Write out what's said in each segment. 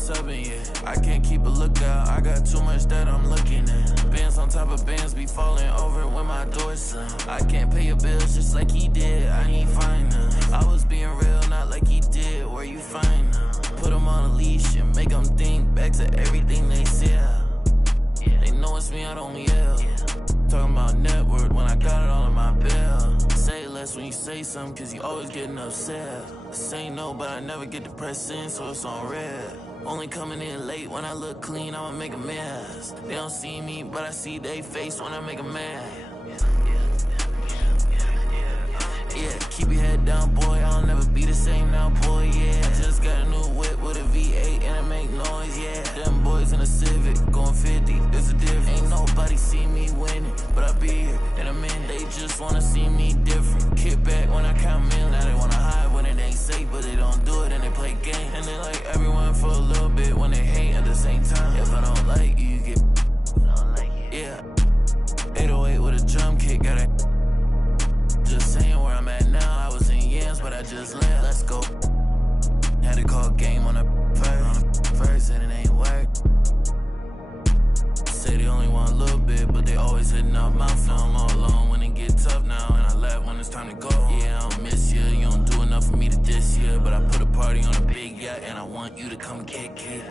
subbing, yeah. I can't keep a lookout, I got too much that I'm looking at. Bands on top of bands be falling over when my door's slam. I can't pay your bills just like he did, I need finance. I was being real, not like he did, where you find them? Put them on a leash and make them think back to everything they said. They know it's me, I don't yell. Talking about network when I got it all in my bill. Say less when you say something, cause you always getting upset. Say no, but I never get depressed in, so it's on red. Only coming in late when I look clean, I'ma make a mess. They don't see me, but I see they face when I make a mess. Yeah, keep your head down, boy, I'll never be the same now, boy, yeah. Just got a new whip with a V8 and it make noise, yeah. Them boys in a Civic, going 50, there's a difference. Ain't nobody see me winning, but I be here in a minute. They just wanna see me different. Kick back when I count millions. Now they wanna hide when it ain't safe, but they don't do it and they play games. And they like everyone for a little bit when they hate at the same time. If I don't like you, you get yeah. 808 with a drum kick, got it. Just saying where I'm at now. I was in Yams, but I just left. Let's go. Had to call game on the first, and it ain't work. Say they only want a little bit, but they always hitting up my phone. I'm all alone when it get tough now, and I laugh when it's time to go. Yeah, I don't miss you. You don't do enough for me to diss you, but I put a party on a big yacht, and I want you to come kick it.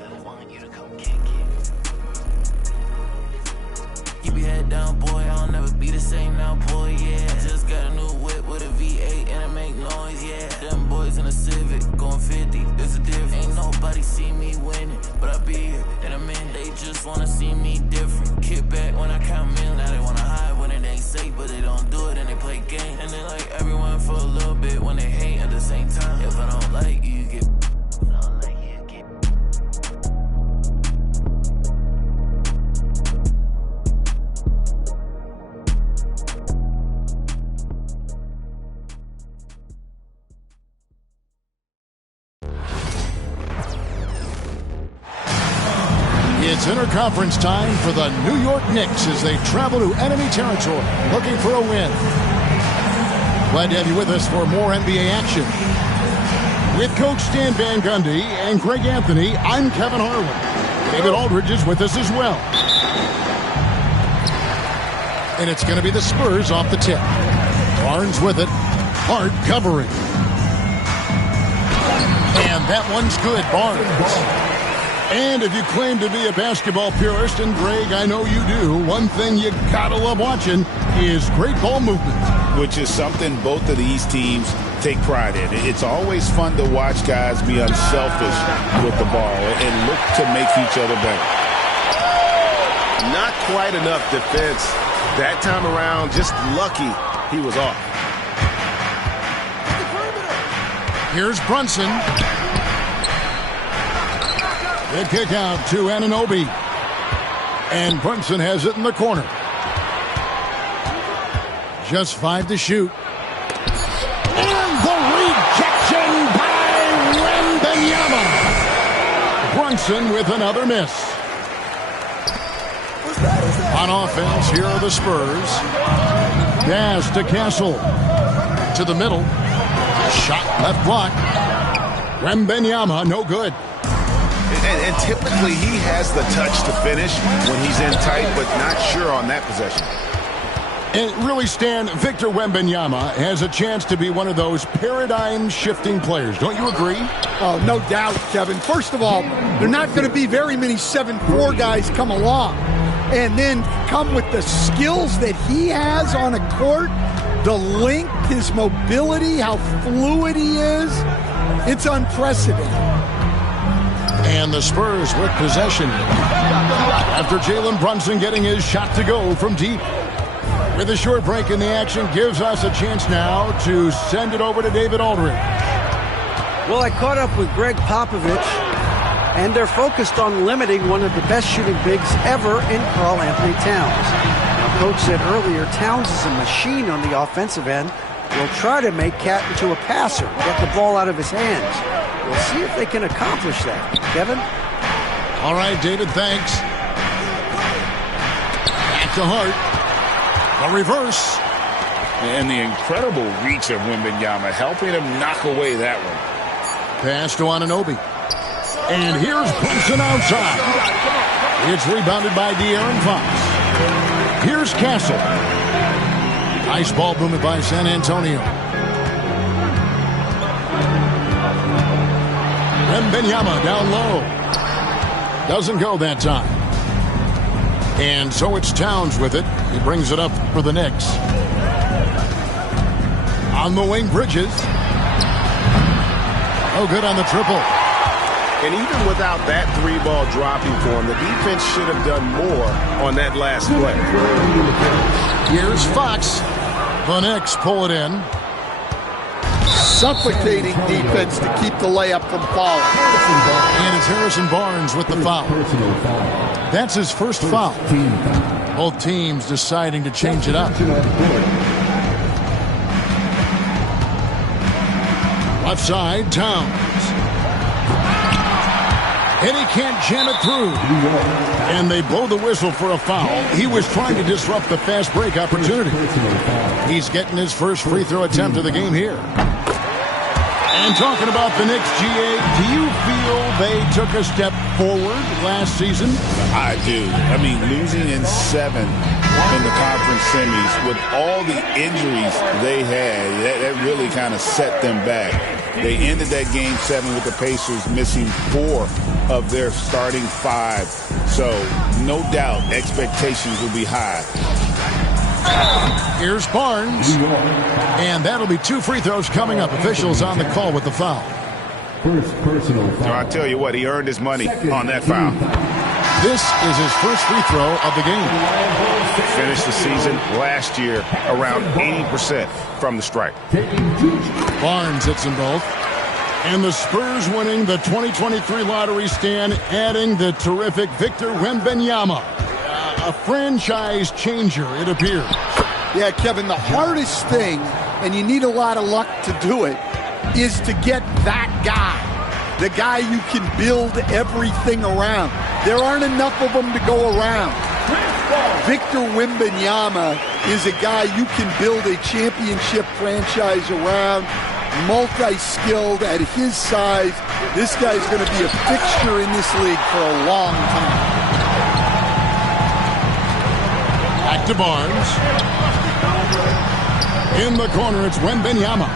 Keep your head down, boy, I'll never be the same now, boy, yeah. Just got a new whip with a V8 and it make noise, yeah. Them boys in a Civic, going 50, there's a difference. Ain't nobody see me winning, but I be here in a minute. They just wanna see me different. Kick back when I count millions. Now they wanna hide when it ain't safe, but they don't do it and they play games. And they like everyone for a little bit when they hate at the same time. If I don't like you, you get It's interconference time for the New York Knicks as they travel to enemy territory looking for a win. Glad to have you with us for more NBA action. With Coach Stan Van Gundy and Greg Anthony, I'm Kevin Harlan. David Aldridge is with us as well. And it's going to be the Spurs off the tip. Barnes with it. Hart covering. And that one's good, Barnes. And if you claim to be a basketball purist, and Greg, I know you do, one thing you gotta love watching is great ball movement. Which is something both of these teams take pride in. It's always fun to watch guys be unselfish with the ball and look to make each other better. Not quite enough defense that time around. Just lucky he was off. Here's Brunson. The kick out to Anunoby. And Brunson has it in the corner. Just 5 to shoot. And the rejection by Wembanyama. Brunson with another miss. On offense, here are the Spurs. Pass to Castle. To the middle. Shot left block. Wembanyama, no good. And typically he has the touch to finish when he's in tight, but not sure on that possession. And really, Stan, Victor Wembanyama has a chance to be one of those paradigm-shifting players. Don't you agree? Oh, no doubt, Kevin. First of all, there are not going to be very many 7'4" guys come along and then come with the skills that he has on a court, the length, his mobility, how fluid he is. It's unprecedented. And the Spurs with possession after Jalen Brunson getting his shot to go from deep. With a short break in the action gives us a chance now to send it over to David Aldridge. Well, I caught up with Greg Popovich, and they're focused on limiting one of the best shooting bigs ever in Karl-Anthony Towns. Now, Coach said earlier Towns is a machine on the offensive end. Will try to make Cat into a passer, get the ball out of his hands. We'll see if they can accomplish that. Kevin? All right, David, thanks. Back to Hart. The reverse. And the incredible reach of Wembanyama, helping him knock away that one. Pass to Anunoby. And here's Brunson outside. It's rebounded by De'Aaron Fox. Here's Castle. Nice ball movement by San Antonio. Wembanyama down low. Doesn't go that time. And so it's Towns with it. He brings it up for the Knicks. On the wing, Bridges. Oh, good on the triple. And even without that three ball dropping for him, the defense should have done more on that last play. Here's Fox. The Knicks pull it in. Suffocating defense to keep the layup from falling. And it's Harrison Barnes with the foul. That's his first foul. Both teams deciding to change it up. Left side, Towns. And he can't jam it through. And they blow the whistle for a foul. He was trying to disrupt the fast break opportunity. He's getting his first free throw attempt of the game here. And talking about the Knicks, GA, do you feel they took a step forward last season? I do. I mean, losing in 7 in the conference semis with all the injuries they had, that really kind of set them back. They ended that game 7 with the Pacers missing 4 of their starting 5. So, no doubt, expectations will be high. Here's Barnes. And that'll be 2 free throws coming up. Officials on the call with the foul. First personal foul. So I tell you what, he earned his money on that foul. This is his first free throw of the game. Finished the season last year around 80% from the stripe. Barnes hits them both. And the Spurs winning the 2023 lottery stand, adding the terrific Victor Wembanyama. A franchise changer, it appears. Yeah, Kevin, the hardest thing, and you need a lot of luck to do it, is to get that guy. The guy you can build everything around. There aren't enough of them to go around. Victor Wembanyama is a guy you can build a championship franchise around, multi-skilled at his size. This guy's going to be a fixture in this league for a long time. Back to Barnes. In the corner, it's Wembanyama.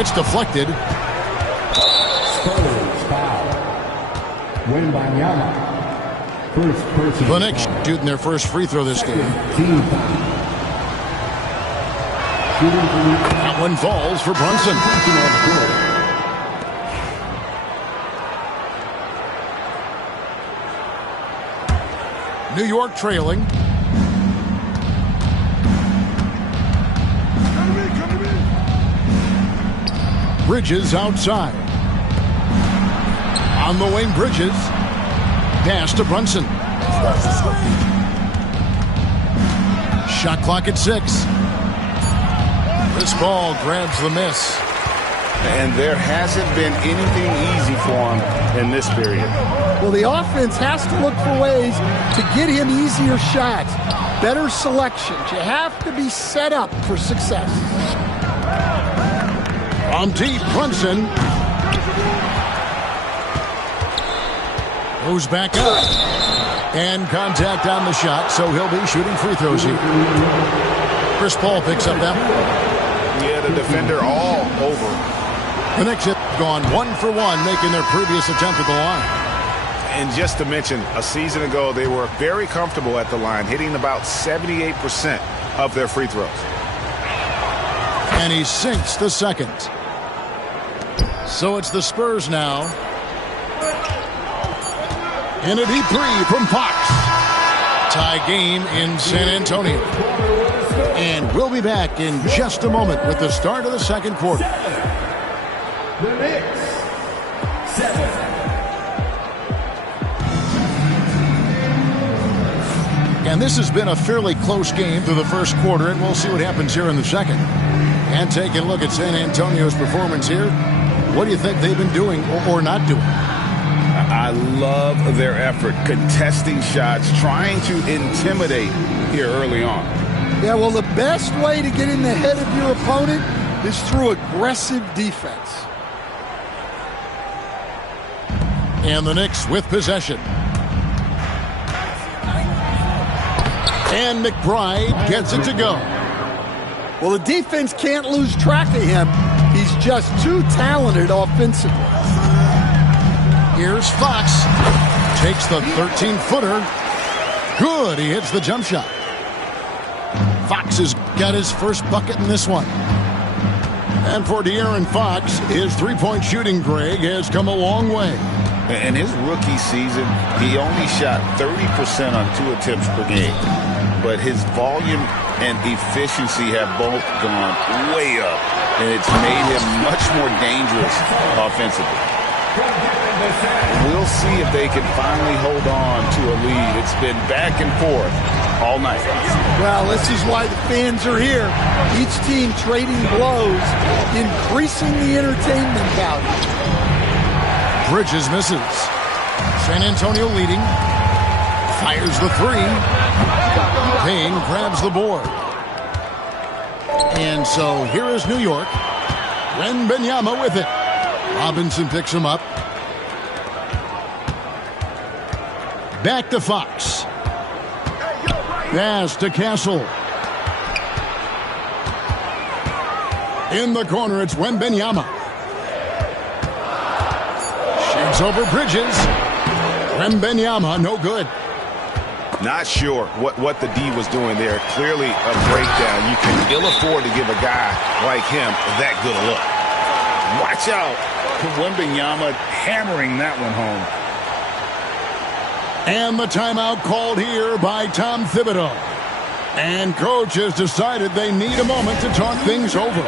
It's deflected. Spurs foul. Wembanyama. First personal The Knicks shooting their first free throw this game. team foul. That one falls for Brunson. New York trailing. Bridges outside. On the wing, Bridges. Pass to Brunson. Shot clock at 6. This ball grabs the miss. And there hasn't been anything easy for him in this period. Well, the offense has to look for ways to get him easier shots, better selections. You have to be set up for success. On deep, Brunson. Goes back up. And contact on the shot, so he'll be shooting free throws here. Chris Paul picks up that one. Yeah, the defender all over. The Knicks have gone 1 for 1, making their previous attempt at the line. And just to mention, a season ago, they were very comfortable at the line, hitting about 78% of their free throws. And he sinks the second. So it's the Spurs now. And a deep three from Fox. Tie game in San Antonio. And we'll be back in just a moment with the start of the second quarter. The Knicks 7. And this has been a fairly close game through the first quarter, and we'll see what happens here in the second. And taking a look at San Antonio's performance here, what do you think they've been doing or not doing? I love their effort, contesting shots, trying to intimidate here early on. Yeah, well, the best way to get in the head of your opponent is through aggressive defense. And the Knicks with possession. And McBride gets it to go. Well, the defense can't lose track of him. He's just too talented offensively. Here's Fox. Takes the 13-footer. Good. He hits the jump shot. Fox has got his first bucket in this one. And for De'Aaron Fox, his three-point shooting, Greg, has come a long way. In his rookie season, he only shot 30% on 2 attempts per game. But his volume and efficiency have both gone way up. And it's made him much more dangerous offensively. We'll see if they can finally hold on to a lead. It's been back and forth all night. Well, this is why the fans are here. Each team trading blows, increasing the entertainment value. Bridges misses. San Antonio leading. Fires the three. Payne grabs the board. And so here is New York. Wembanyama with it. Robinson picks him up. Back to Fox. Pass to Castle. In the corner, it's Wembanyama. Shakes over Bridges. Wembanyama, no good. Not sure what the D was doing there. Clearly a breakdown. You can ill afford to give a guy like him that good a look. Watch out. Wembanyama hammering that one home. And the timeout called here by Tom Thibodeau. And coach has decided they need a moment to talk things over.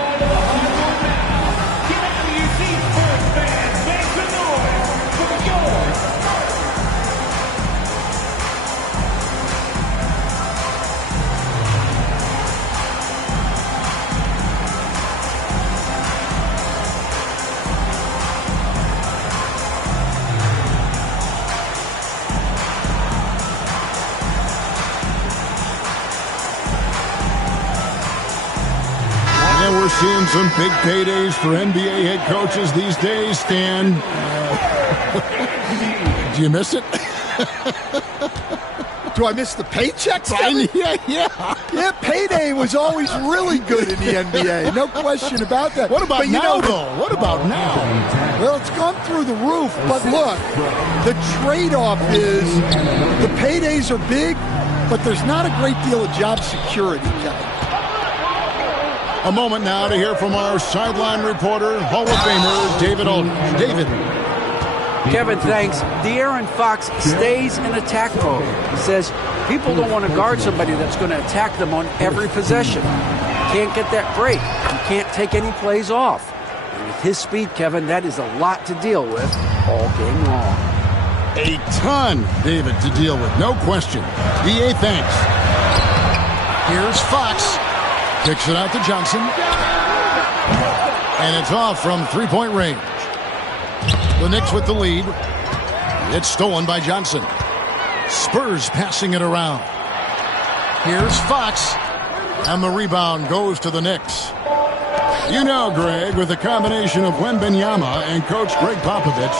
We're seeing some big paydays for NBA head coaches these days, Stan. Do you miss it? Do I miss the paychecks? Yeah, payday was always really good in the NBA. No question about that. What about now, though? What about now? Well, it's gone through the roof. But look, the trade-off is the paydays are big, but there's not a great deal of job security, Kevin. A moment now to hear from our sideline reporter, Hall of Famer David Aldridge. David. Kevin, thanks. De'Aaron Fox stays in attack mode. He says people don't want to guard somebody that's going to attack them on every possession. Can't get that break. You can't take any plays off. And with his speed, Kevin, that is a lot to deal with all game long. A ton, David, to deal with. No question. DA, thanks. Here's Fox. Kicks it out to Johnson. And it's off from three-point range. The Knicks with the lead. It's stolen by Johnson. Spurs passing it around. Here's Fox. And the rebound goes to the Knicks. You know, Greg, with the combination of Wembanyama and Coach Greg Popovich,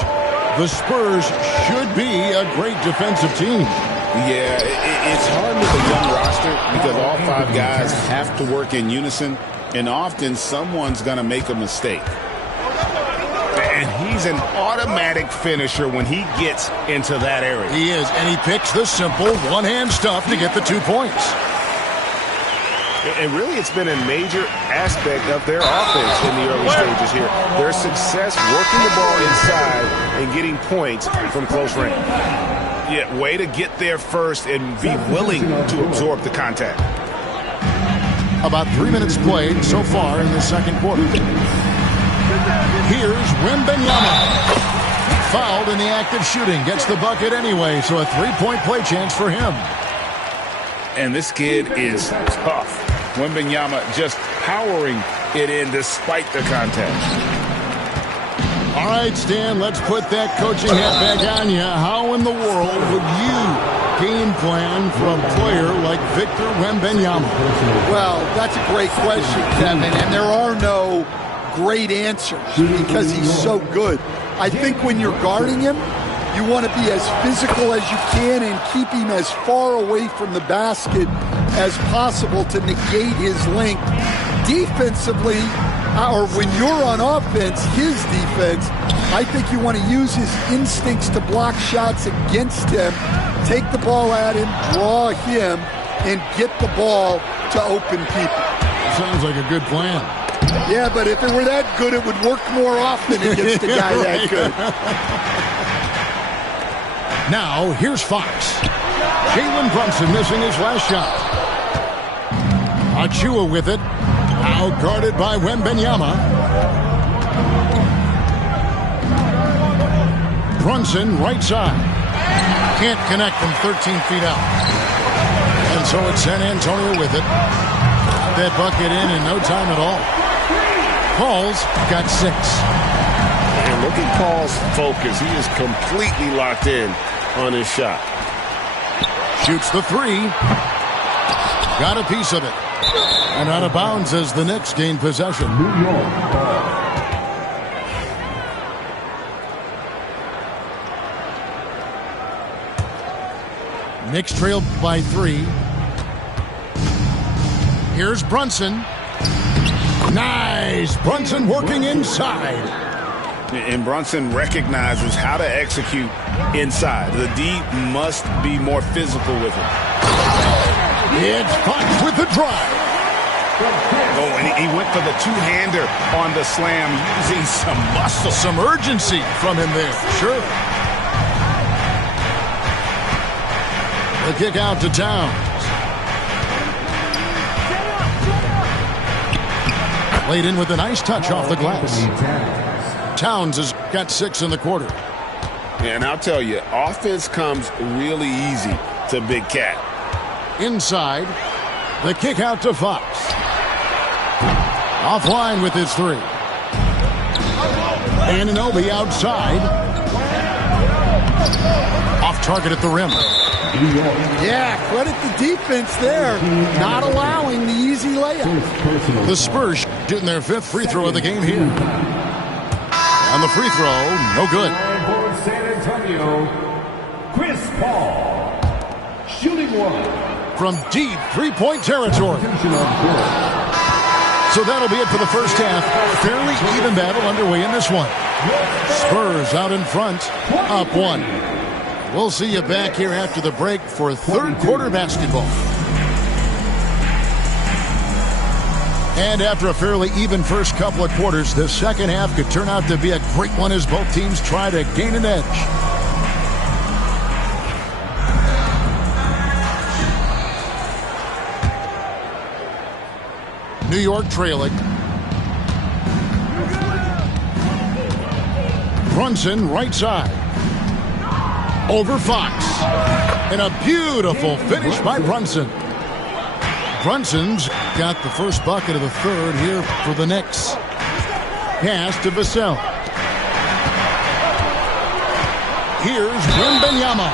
the Spurs should be a great defensive team. Yeah, it's hard with a young roster because all 5 guys have to work in unison, and often someone's going to make a mistake. And he's an automatic finisher when he gets into that area. He is, and he picks the simple one-hand stuff to get the 2 points. And really, it's been a major aspect of their offense in the early stages here. Their success working the ball inside and getting points from close range. Yeah, way to get there first and be willing to absorb the contact. About 3 minutes played so far in the second quarter. Here's Wembanyama. Fouled in the act of shooting. Gets the bucket anyway, so a 3-point play chance for him. And this kid is tough. Wembanyama just powering it in despite the contact. All right, Stan, let's put that coaching hat back on you. How in the world would you game plan for a player like Victor Wembanyama? Well, that's a great question, Kevin, and there are no great answers because he's so good. I think when you're guarding him, you want to be as physical as you can and keep him as far away from the basket as possible to negate his length. Defensively, or when you're on offense, his defense, I think you want to use his instincts to block shots against him, take the ball at him, draw him, and get the ball to open people. Sounds like a good plan. Yeah, but if it were that good, it would work more often against a guy that good. Now, here's Fox. Jalen Brunson missing his last shot. Achua with it. Out guarded by Wembanyama. Brunson, right side. Can't connect from 13 feet out. And so it's San Antonio with it. That bucket in no time at all. Paul's got 6. And look at Paul's focus. He is completely locked in on his shot. Shoots the 3. Got a piece of it. And out of bounds as the Knicks gain possession. New York. Knicks trail by 3. Here's Brunson. Nice! Brunson working inside. And Brunson recognizes how to execute inside. The D must be more physical with him. It's Fox with the drive. Oh, and he went for the two-hander on the slam, using some muscle. Some urgency from him there, sure. The kick out to Towns. Laid in with a nice touch off the glass. Towns has got 6 in the quarter. And I'll tell you, offense comes really easy to Big Cat. Inside, the kick out to Fox. Offline with his 3. Anunoby outside. Off target at the rim. Yeah, credit the defense there. Not allowing the easy layup. The Spurs shooting their 5th free throw of the game here. And the free throw, no good. For San Antonio, Chris Paul. Shooting 1. From deep three-point territory. So that'll be it for the first half. Fairly even battle underway in this one. Spurs out in front, up 1. We'll see you back here after the break for third quarter basketball. And after a fairly even first couple of quarters, the second half could turn out to be a great one as both teams try to gain an edge. New York trailing. Brunson right side. Over Fox. And a beautiful finish by Brunson. Brunson's got the first bucket of the third here for the Knicks. Pass to Vassell. Here's Wembanyama.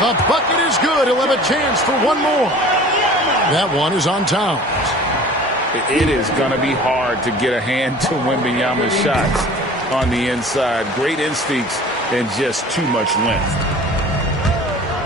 The bucket is good. He'll have a chance for one more. That one is on Towns. It is going to be hard to get a hand to Wembanyama's shots on the inside. Great instincts and just too much length.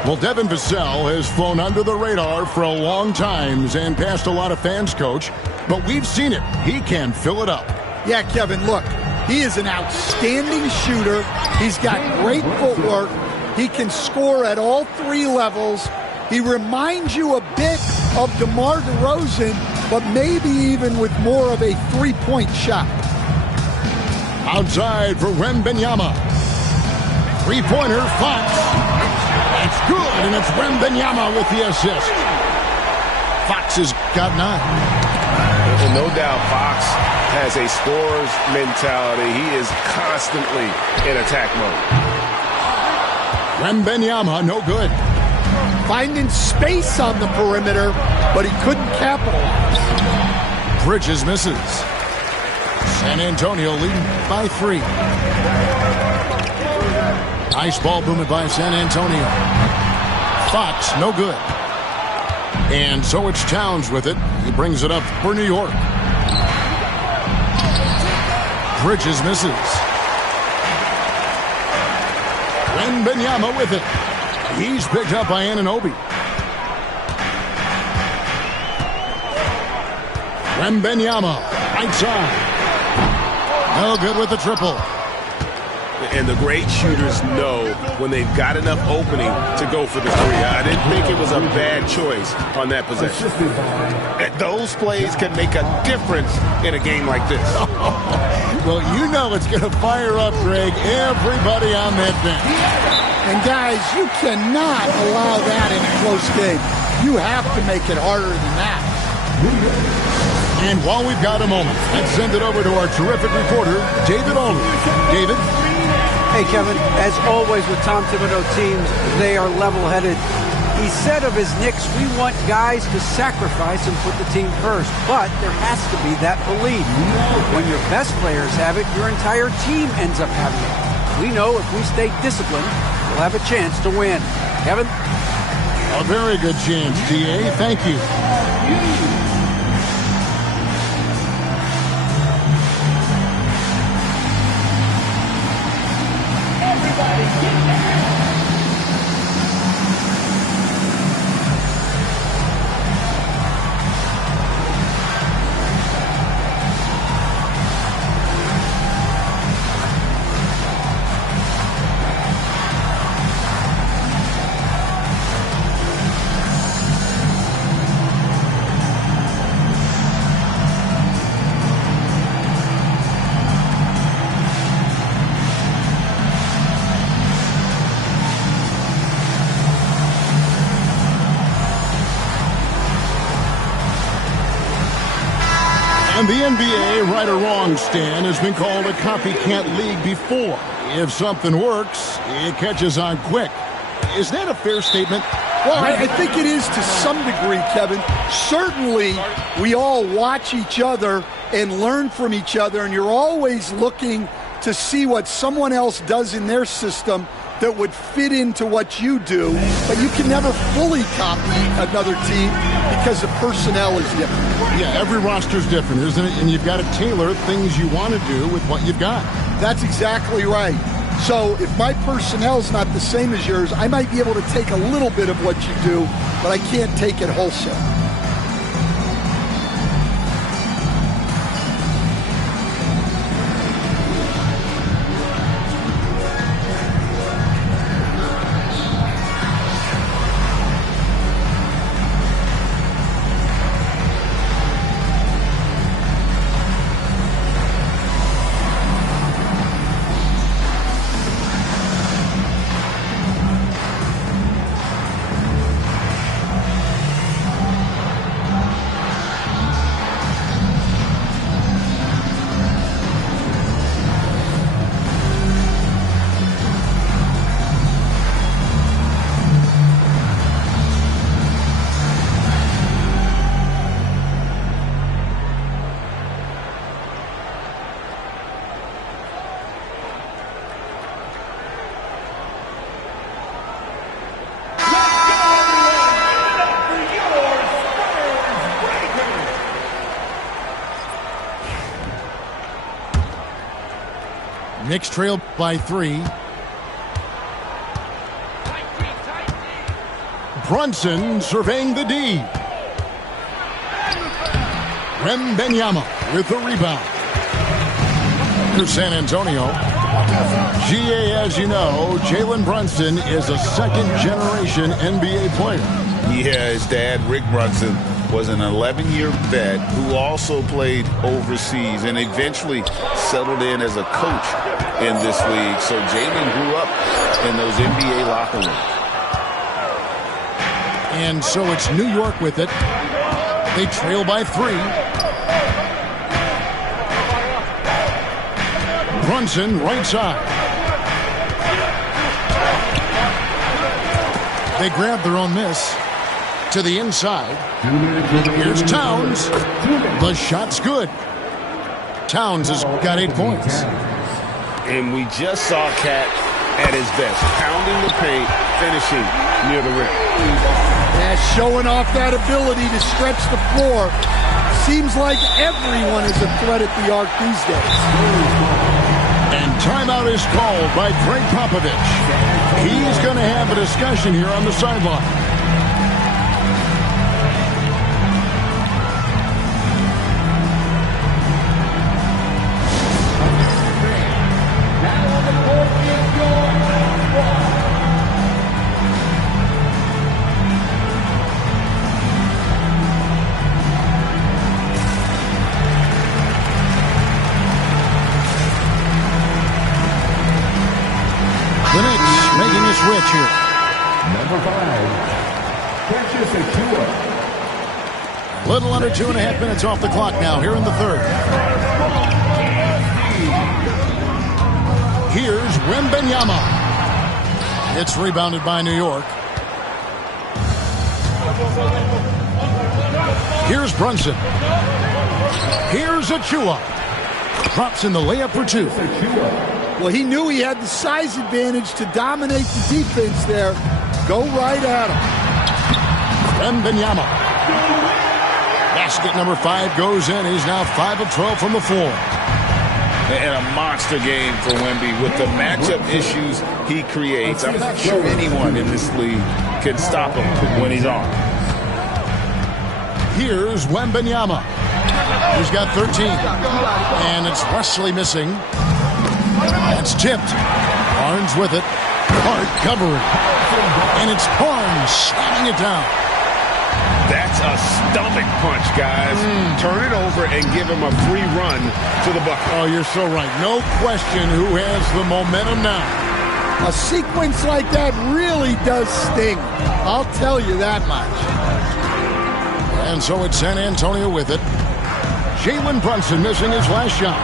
Well, Devin Vassell has flown under the radar for a long time and passed a lot of fans, Coach. But we've seen it. He can fill it up. Yeah, Kevin, look. He is an outstanding shooter. He's got great footwork. He can score at all 3 levels. He reminds you a bit of DeMar DeRozan, but maybe even with more of a three-point shot. Outside for Wembanyama. Three-pointer, Fox. It's good, and it's Wembanyama with the assist. Fox has got 9. And no doubt Fox has a scorer's mentality. He is constantly in attack mode. Wembanyama, no good. Finding space on the perimeter, but he couldn't capitalize. Bridges misses. San Antonio leading by 3. Nice ball movement by San Antonio. Fox, no good. And so it's Towns with it. He brings it up for New York. Bridges misses. Wembanyama with it. He's picked up by Anunoby. Wembanyama, right side. No good with the triple. And the great shooters know when they've got enough opening to go for the three. I didn't think it was a bad choice on that possession. Those plays can make a difference in a game like this. Well, you know it's going to fire up, Greg, everybody on that bench. And guys, you cannot allow that in a close game. You have to make it harder than that. And while we've got a moment, let's send it over to our terrific reporter, David Aldridge. David? Hey, Kevin, as always with Tom Thibodeau teams, they are level-headed. He said of his Knicks, we want guys to sacrifice and put the team first, but there has to be that belief. When your best players have it, your entire team ends up having it. We know if we stay disciplined, we'll have a chance to win. Kevin? A very good chance, D.A. Thank you. And the NBA, right or wrong, Stan, has been called a copycat league before. If something works, it catches on quick. Is that a fair statement? Well, I think it is to some degree, Kevin. Certainly, we all watch each other and learn from each other, and you're always looking to see what someone else does in their system that would fit into what you do, but you can never fully copy another team because the personnel is different. Yeah, every roster's different, isn't it? And you've got to tailor things you want to do with what you've got. That's exactly right. So if my personnel's not the same as yours, I might be able to take a little bit of what you do, but I can't take it wholesale. Knicks trail by 3. Brunson surveying the D. Wembanyama with the rebound. To San Antonio. GA, as you know, Jalen Brunson is a second-generation NBA player. Yeah, his dad, Rick Brunson, was an 11-year vet who also played overseas and eventually settled in as a coach in this league. So Jalen grew up in those NBA locker rooms. And so it's New York with it. They trail by 3. Brunson, right side. They grab their own miss. To the inside. Here's Towns. The shot's good. Towns has got 8 points. And we just saw Cat at his best, pounding the paint, finishing near the rim. Yeah, showing off that ability to stretch the floor. Seems like everyone is a threat at the arc these days. And timeout is called by Greg Popovich. He's going to have a discussion here on the sideline. The Knicks making a switch here. Number 5, Precious Achiuwa. Little under 2.5 minutes off the clock now here in the third. Here's Wembanyama. It's rebounded by New York. Here's Brunson. Here's Achiuwa. Drops in the layup for two. Well, he knew he had the size advantage to dominate the defense there. Go right at him. Wembanyama. Basket number 5 goes in. He's now 5 of 12 from the floor. And a monster game for Wemby with the matchup issues he creates. I'm not sure anyone in this league can stop him when he's on. Here's Wembanyama. He's got 13. And it's Wesley missing. That's tipped. Barnes with it. Hard covering. And it's Barnes slamming it down. That's a stomach punch, guys. Turn it over and give him a free run to the bucket. Oh, you're so right. No question who has the momentum now. A sequence like that really does sting. I'll tell you that much. And so it's San Antonio with it. Jalen Brunson missing his last shot.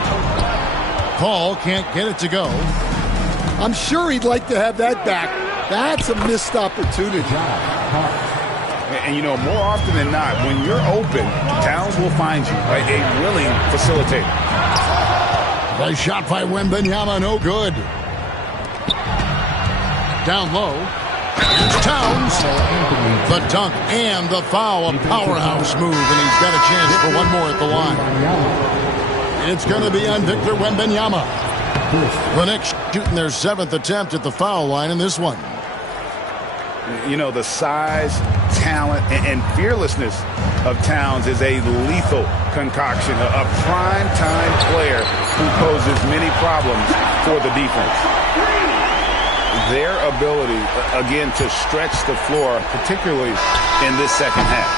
Paul can't get it to go. I'm sure he'd like to have that back. That's a missed opportunity. And, you know, more often than not, when you're open, Towns will find you, right? A willing facilitator. Nice shot by Wembanyama, no good. Down low. Here's Towns. The dunk and the foul, a powerhouse move, and he's got a chance for one more at the line. It's going to be on Victor Wembanyama. The Knicks shooting their 7th attempt at the foul line in this one. You know, the size, talent, and fearlessness of Towns is a lethal concoction, a prime-time player who poses many problems for the defense. Their ability, again, to stretch the floor, particularly in this second half.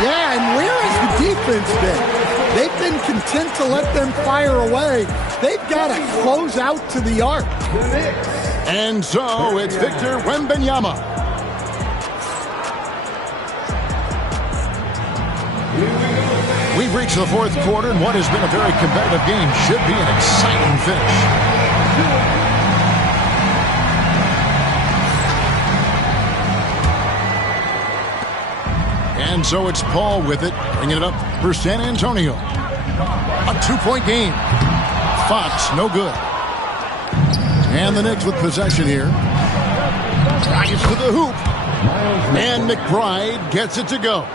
Yeah, and where has the defense been? They've been content to let them fire away. They've got to close out to the arc. And so it's Victor Wembanyama. We've reached the fourth quarter, and what has been a very competitive game should be an exciting finish. And so it's Paul with it, bringing it up for San Antonio. A 2-point game. Fox, no good. And the Knicks with possession here. Drives to the hoop. And McBride gets it to go.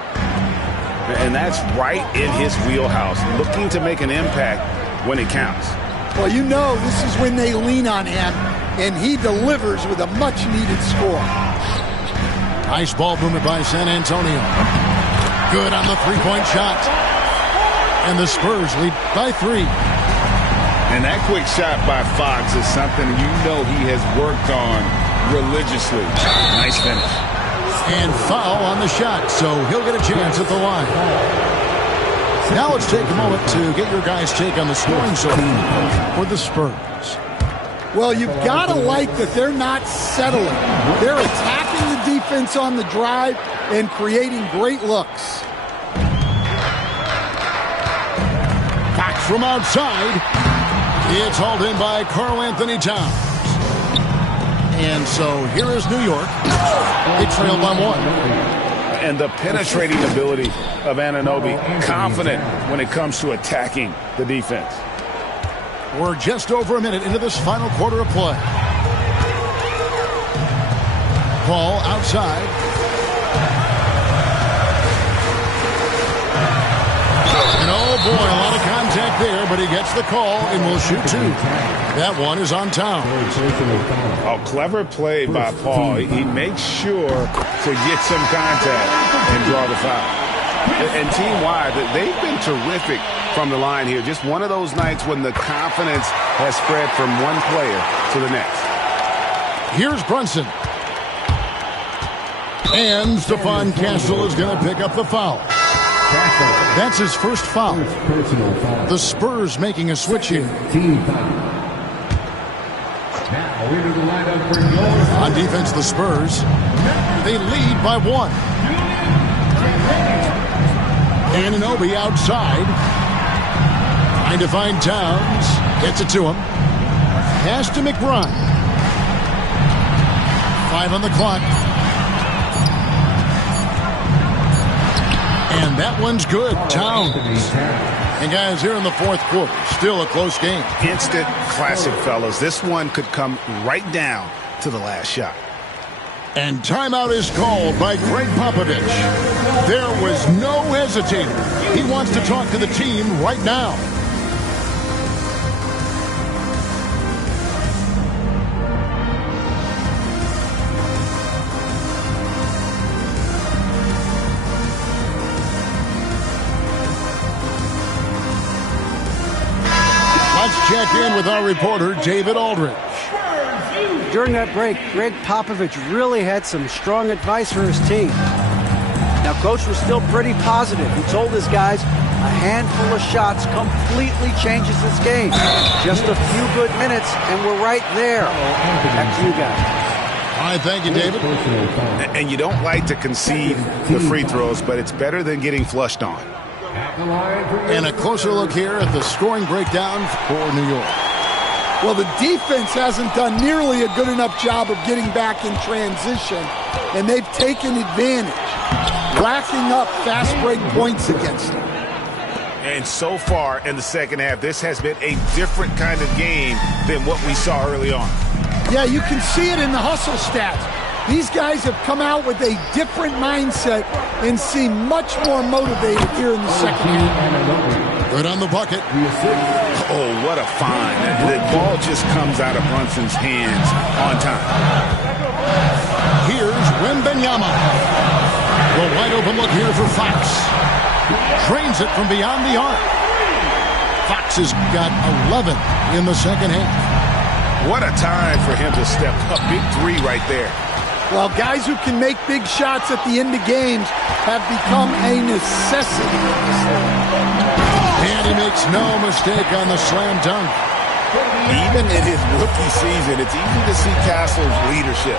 And that's right in his wheelhouse, looking to make an impact when it counts. Well, you know this is when they lean on him, and he delivers with a much-needed score. Nice ball movement by San Antonio. Good on the three-point shot. And the Spurs lead by 3. And that quick shot by Fox is something you know he has worked on religiously. Nice finish. And foul on the shot, so he'll get a chance at the line. Now let's take a moment to get your guys' take on the scoring so far for the Spurs. Well, you've got to like that they're not settling. They're attacking the defense on the drive and creating great looks. Fox from outside. It's hauled in by Karl Anthony Towns. And so here is New York. They trail by 1. And the penetrating ability of Anunoby, confident when it comes to attacking the defense. We're just over a minute into this final quarter of play. call outside. And oh boy, a lot of contact there, but he gets the call and will shoot 2. That one is on Towns. A clever play by Paul. He makes sure to get some contact and draw the foul. And team-wide, they've been terrific from the line here. Just one of those nights when the confidence has spread from one player to the next. Here's Brunson. And Stephon Castle is going to pick up the foul. That's his first foul. The Spurs making a switch here. On defense, the Spurs, they lead by 1. Anunoby outside. Trying to find Towns. Gets it to him. Pass to McBride. 5 on the clock. And that one's good. Towns. And guys, here in the fourth quarter, still a close game. Instant classic, fellas. This one could come right down to the last shot. And timeout is called by Greg Popovich. There was no hesitating. He wants to talk to the team right now. Let's check in with our reporter, David Aldridge. During that break, Greg Popovich really had some strong advice for his team. Now, Coach was still pretty positive. He told his guys a handful of shots completely changes this game. Just a few good minutes, and we're right there. Back to you guys. All right, thank you, David. And you don't like to concede the free throws, but it's better than getting flushed on. And a closer look here at the scoring breakdown for New York. Well, the defense hasn't done nearly a good enough job of getting back in transition, and they've taken advantage, racking up fast break points against them. And so far in the second half, this has been a different kind of game than what we saw early on. Yeah, you can see it in the hustle stats. These guys have come out with a different mindset and seem much more motivated here in the second half. Good on the bucket. Oh, what a find. The ball just comes out of Brunson's hands on time. Here's Wembanyama. The wide open look here for Fox. Drains it from beyond the arc. Fox has got 11 in the second half. What a time for him to step up. Big 3 right there. Well, guys who can make big shots at the end of games have become a necessity. And he makes no mistake on the slam dunk. Even in his rookie season, it's easy to see Castle's leadership.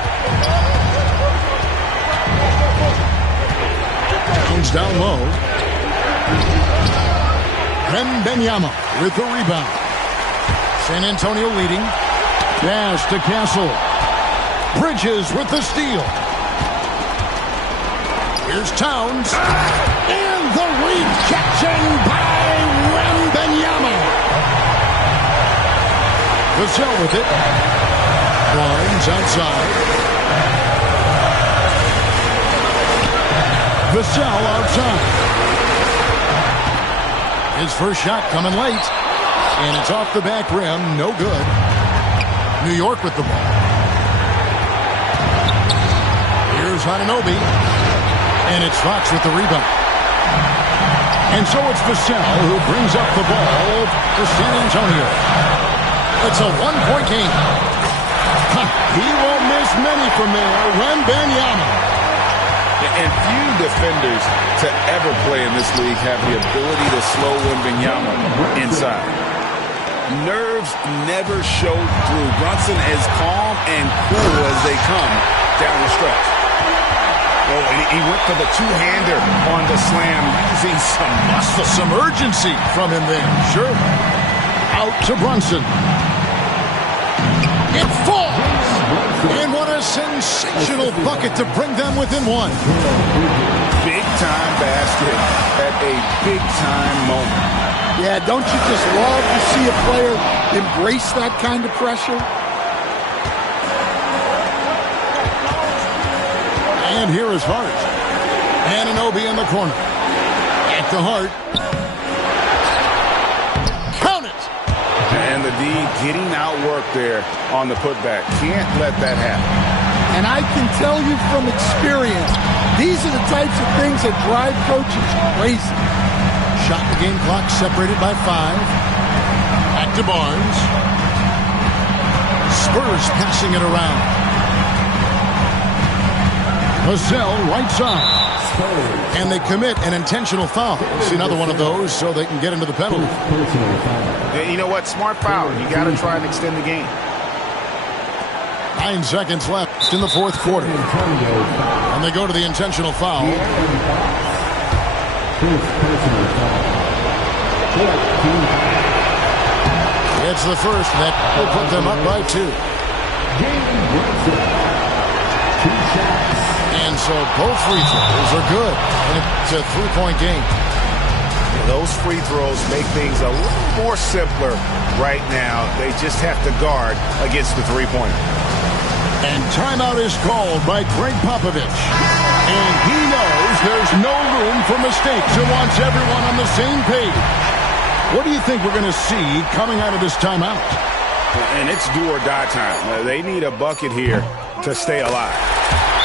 Comes down low. Wembanyama with the rebound. San Antonio leading. Pass to Castle. Bridges with the steal. Here's Towns. And the rejection by Wembanyama. Vassell with it. Barnes outside. Vassell outside. His first shot coming late. And it's off the back rim. No good. New York with the ball. Here's Anunoby. And it's Fox with the rebound. And so it's Vassell who brings up the ball for San Antonio. It's a one-point game. He won't miss many from there. Wembanyama. And few defenders to ever play in this league have the ability to slow Wembanyama inside. Nerves never showed through. Brunson as calm and cool as they come down the stretch. Oh, and he went for the two-hander on the slam, using some muscle. Some urgency from him there. Sure. Out to Brunson. It falls. And what a sensational bucket to bring them within one. Big-time basket at a big-time moment. Yeah, don't you just love to see a player embrace that kind of pressure? And here is Hart. Anunoby in the corner. Back to Hart. Count it! And the D getting outworked there on the putback. Can't let that happen. And I can tell you from experience, these are the types of things that drive coaches crazy. Shot the game clock separated by 5. Back to Barnes. Spurs passing it around. Vassell right side. And they commit an intentional foul. It's another one of those so they can get into the penalty. And you know what? Smart foul. You got to try and extend the game. 9 seconds left in the fourth quarter. And they go to the intentional foul. It's the first that will put them up by 2. And so both free throws are good. And it's a 3-point game. Those free throws make things a little more simpler right now. They just have to guard against the three-pointer. And timeout is called by Greg Popovich. And he knows there's no room for mistakes and wants everyone on the same page. What do you think we're going to see coming out of this timeout? And it's do or die time. They need a bucket here to stay alive.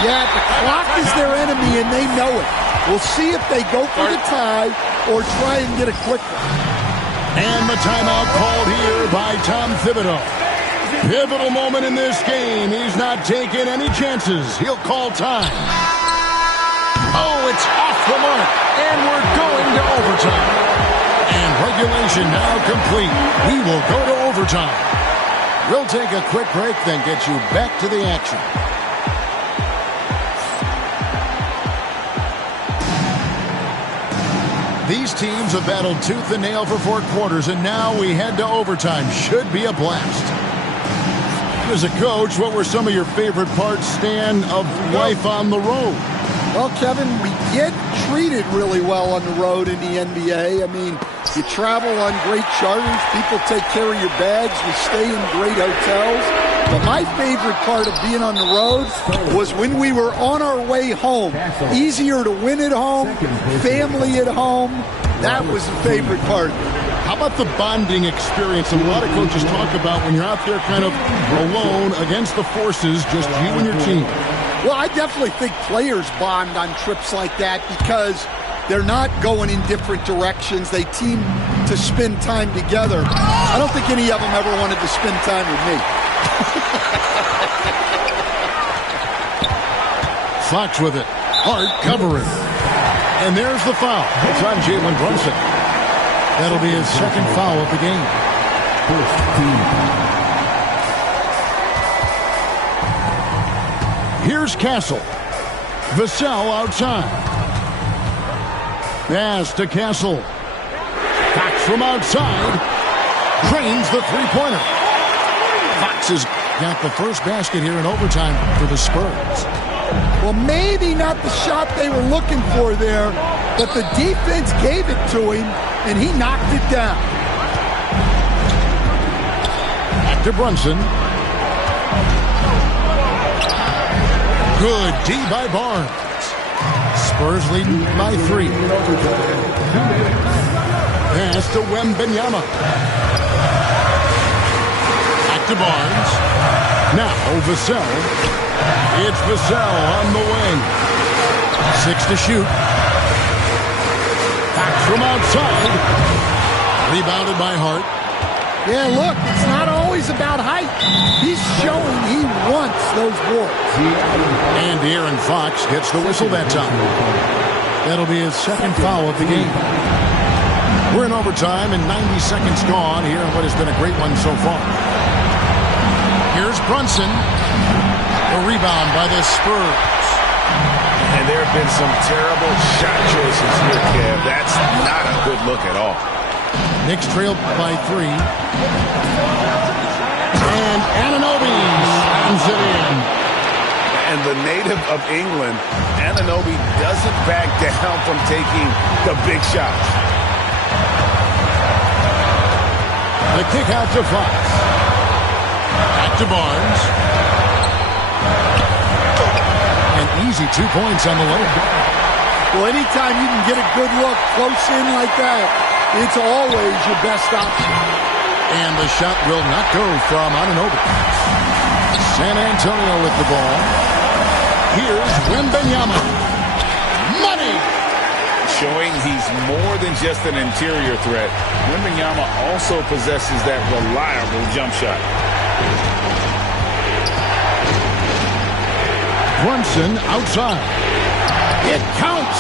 Yeah, the clock is their enemy, and they know it. We'll see if they go for the tie or try and get a quick one. And the timeout called here by Tom Thibodeau. Pivotal moment in this game. He's not taking any chances. He'll call time. Oh, it's off the mark. And we're going to overtime. And regulation now complete. We will go to overtime. We'll take a quick break, then get you back to the action. These teams have battled tooth and nail for 4 quarters, and now we head to overtime. Should be a blast. As a coach, what were some of your favorite parts, Stan, of life on the road? Well, Kevin, we get treated really well on the road in the NBA. I mean, you travel on great charters. People take care of your bags. We stay in great hotels. But my favorite part of being on the road was when we were on our way home. Easier to win at home, family at home. That was the favorite part. How about the bonding experience that a lot of coaches talk about when you're out there kind of alone against the forces, just you and your team? Well, I definitely think players bond on trips like that because they're not going in different directions. They team to spend time together. I don't think any of them ever wanted to spend time with me. Fox with it. Hart covering. And there's the foul. It's on Jalen Brunson. That'll be his second foul of the game. Here's Castle. Vassell outside. Pass to Castle. Fox from outside. Drains the three-pointer. Fox has got the first basket here in overtime for the Spurs. Well, maybe not the shot they were looking for there, but the defense gave it to him, and he knocked it down. Back to Brunson. Good D by Barnes. Spurs leading by 3. Pass to Wembanyama. Back to Barnes. Now Vassell. It's Vassell on the wing. 6 to shoot. Back from outside. Rebounded by Hart. Yeah, look, it's not always about height. He's showing he wants those boards. And De'Aaron Fox gets the whistle that time. That'll be his second foul of the game. We're in overtime and 90 seconds gone here in what has been a great one so far. Here's Brunson. A rebound by the Spurs. And there have been some terrible shot choices here, Kev. That's not a good look at all. Knicks trailed by 3. And Anunoby slams it in. And the native of England, Anunoby doesn't back down from taking the big shots. The kick out to Fox. Back to Barnes. And Easy 2 points on the layup. Well, anytime you can get a good look close in like that, it's always your best option. And the shot will not go from Anunoby. San Antonio with the ball. Here's Wembanyama. Money! Showing he's more than just an interior threat. Wembanyama also possesses that reliable jump shot. Brunson outside. It counts!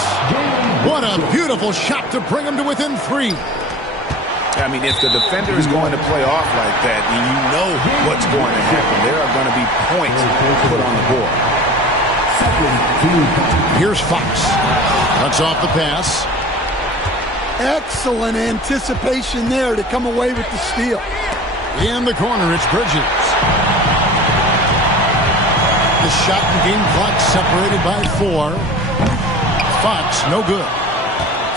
What a beautiful shot to bring him to within 3. I mean, if the defender is going to play off like that, you know what's going to happen. There are going to be points put on the board. Here's Fox. Cuts off the pass. Excellent anticipation there to come away with the steal. In the corner, it's Bridges. The shot and game clock separated by 4. Fox, no good.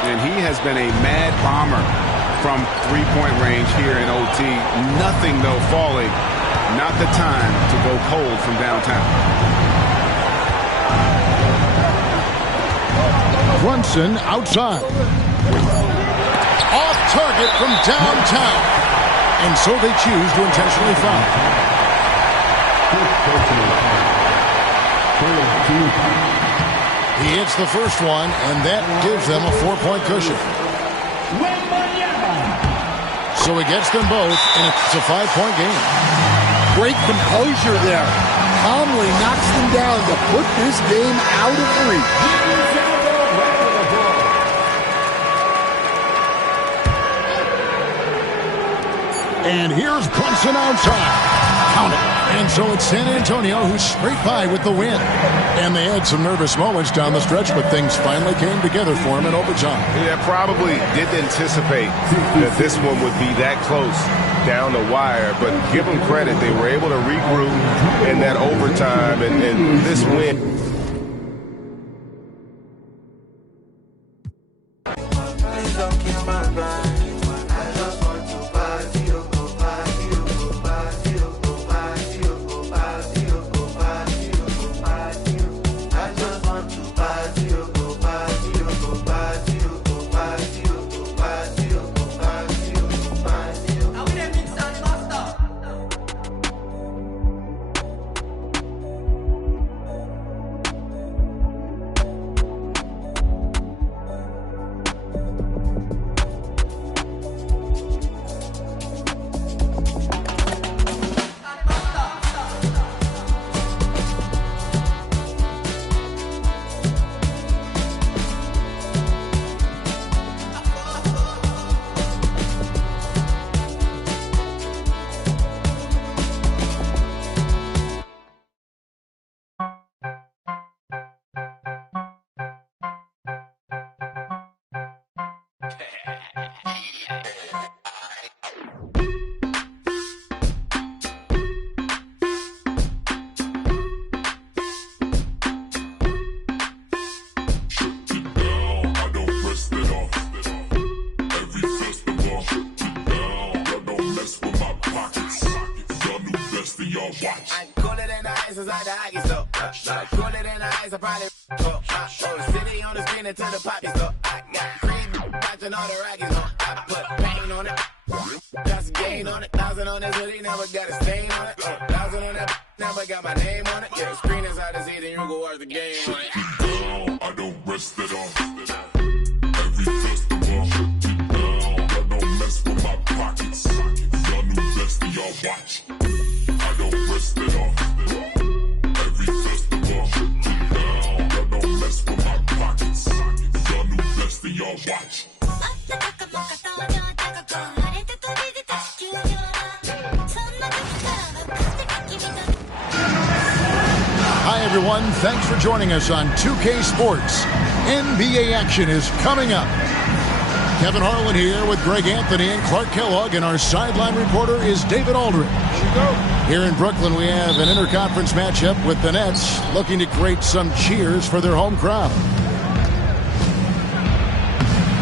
And he has been a mad bomber from three-point range here in OT. Nothing, though, falling. Not the time to go cold from downtown. Brunson outside. Off target from downtown. And so they choose to intentionally foul. He hits the first one, and that gives them a 4-point cushion. So he gets them both, and it's a 5-point game. Great composure there. Calmly knocks them down to put this game out of reach. And here's Brunson outside. Count it. And so it's San Antonio who scraped by with the win. And they had some nervous moments down the stretch, but things finally came together for them in overtime. Yeah, probably didn't anticipate that this one would be that close down the wire, but give them credit. They were able to regroup in that overtime, and this win. Thanks for joining us on 2K Sports. NBA action is coming up. Kevin Harlan here with Greg Anthony and Clark Kellogg, and our sideline reporter is David Aldridge. Here in Brooklyn, we have an interconference matchup with the Nets looking to create some cheers for their home crowd.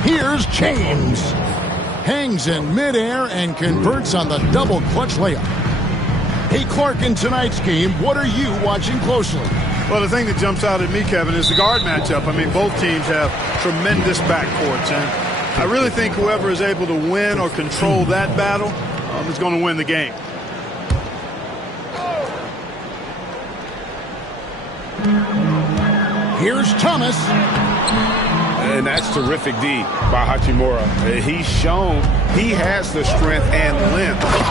Here's James. Hangs in midair and converts on the double clutch layup. Hey, Clark, in tonight's game, what are you watching closely? Well, the thing that jumps out at me, Kevin, is the guard matchup. I mean, both teams have tremendous backcourts, and I really think whoever is able to win or control that battle is going to win the game. Here's Thomas. And that's terrific D by Hachimura. He's shown he has the strength and length.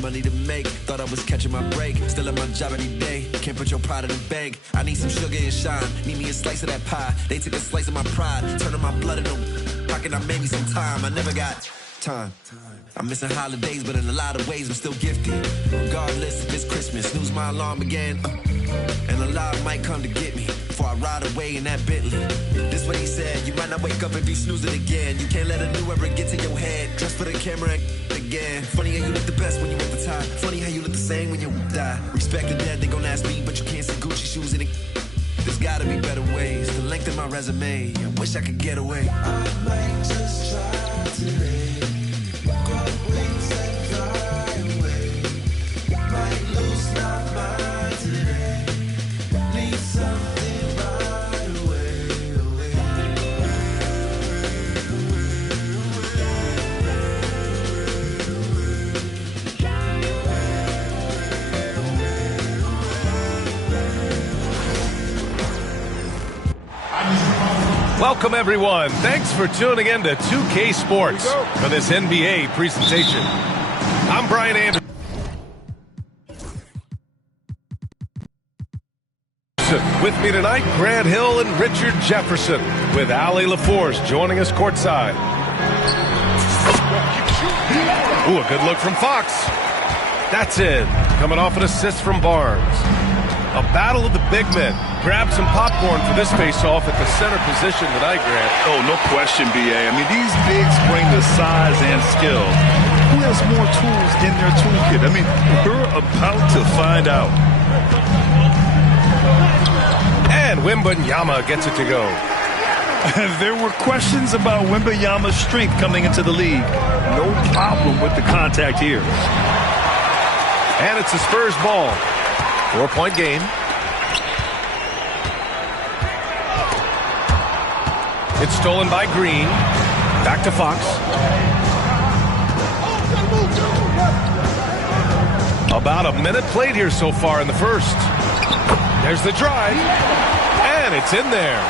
Money to make, thought I was catching my break. Still at my job every day, can't put your pride in the bank. I need some sugar and shine, need me a slice of that pie. They took a slice of my pride, turning my blood into pocket. I made me some time, I never got time. I'm missing holidays, but in a lot of ways I'm still gifted. Regardless if it's Christmas, snooze my alarm again, and a lot might come to get me before I ride away in that Bentley. This what he said, you might not wake up if you snooze it again. You can't let a new era get to your head. Dress for the camera again. Funny how you look the best when you at the top. Funny how you look the same when you die. Respect the dead, they gon' ask me, but you can't see Gucci shoes in it. There's gotta be better ways to lengthen my resume. I wish I could get away. I might just try today. Welcome, everyone. Thanks for tuning in to 2K Sports for this NBA presentation. I'm Brian Anderson. With me tonight, Grant Hill and Richard Jefferson, with Allie LaForce joining us courtside. Ooh, a good look from Fox. That's in. Coming off an assist from Barnes. A battle of the big men. Grab some popcorn for this face-off at the center position tonight, Grant. Oh, no question, B.A. I mean, these bigs bring the size and skill. Who has more tools in their toolkit? I mean, we're about to find out. And Wembanyama gets it to go. There were questions about Wembanyama's strength coming into the league. No problem with the contact here. And it's the Spurs ball. 4-point game. It's stolen by Green. Back to Fox. About a minute played here so far in the first. There's the drive. And it's in there.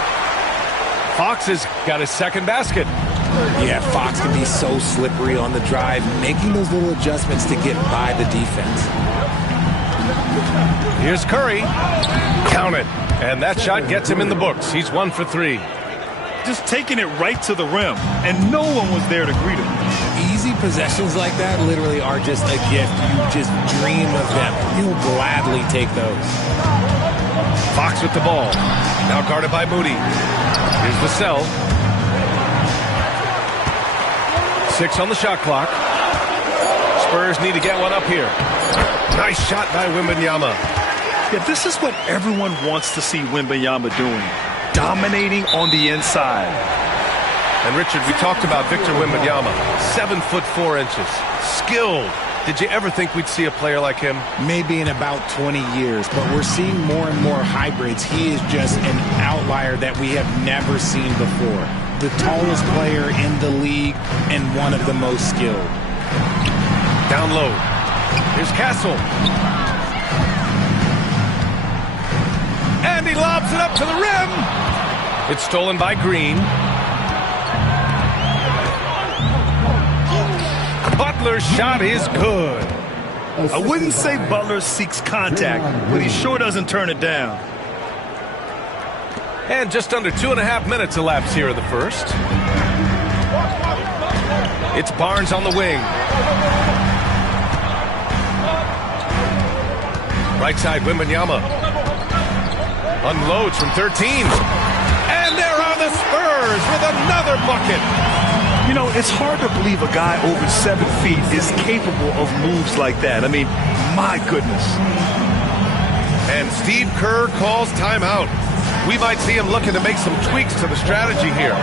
Fox has got his second basket. Yeah, Fox can be so slippery on the drive, making those little adjustments to get by the defense. Here's Curry. Count it. And that shot gets him in the books. He's 1 for 3. Just taking it right to the rim, and no one was there to greet him. Easy possessions like that literally are just a gift. You just dream of them. He'll gladly take those. Fox with the ball. Now guarded by Moody. Here's the cell. 6 on the shot clock. Spurs need to get one up here. Nice shot by Wembanyama. Yeah, this is what everyone wants to see Wembanyama doing. Dominating on the inside. And Richard, we talked about Victor Wembanyama. 7 foot 4 inches. Skilled. Did you ever think we'd see a player like him? Maybe in about 20 years, but we're seeing more and more hybrids. He is just an outlier that we have never seen before. The tallest player in the league and one of the most skilled. Down low. Here's Castle. And he lobs it up to the rim. It's stolen by Green. Butler's shot is good. I wouldn't say Butler seeks contact, but he sure doesn't turn it down. And just under 2.5 minutes elapsed here in the first. It's Barnes on the wing. Right side, Wembanyama. Unloads from 13. And there are the Spurs with another bucket. You know, it's hard to believe a guy over 7 feet is capable of moves like that. I mean, my goodness. And Steve Kerr calls timeout. We might see him looking to make some tweaks to the strategy here.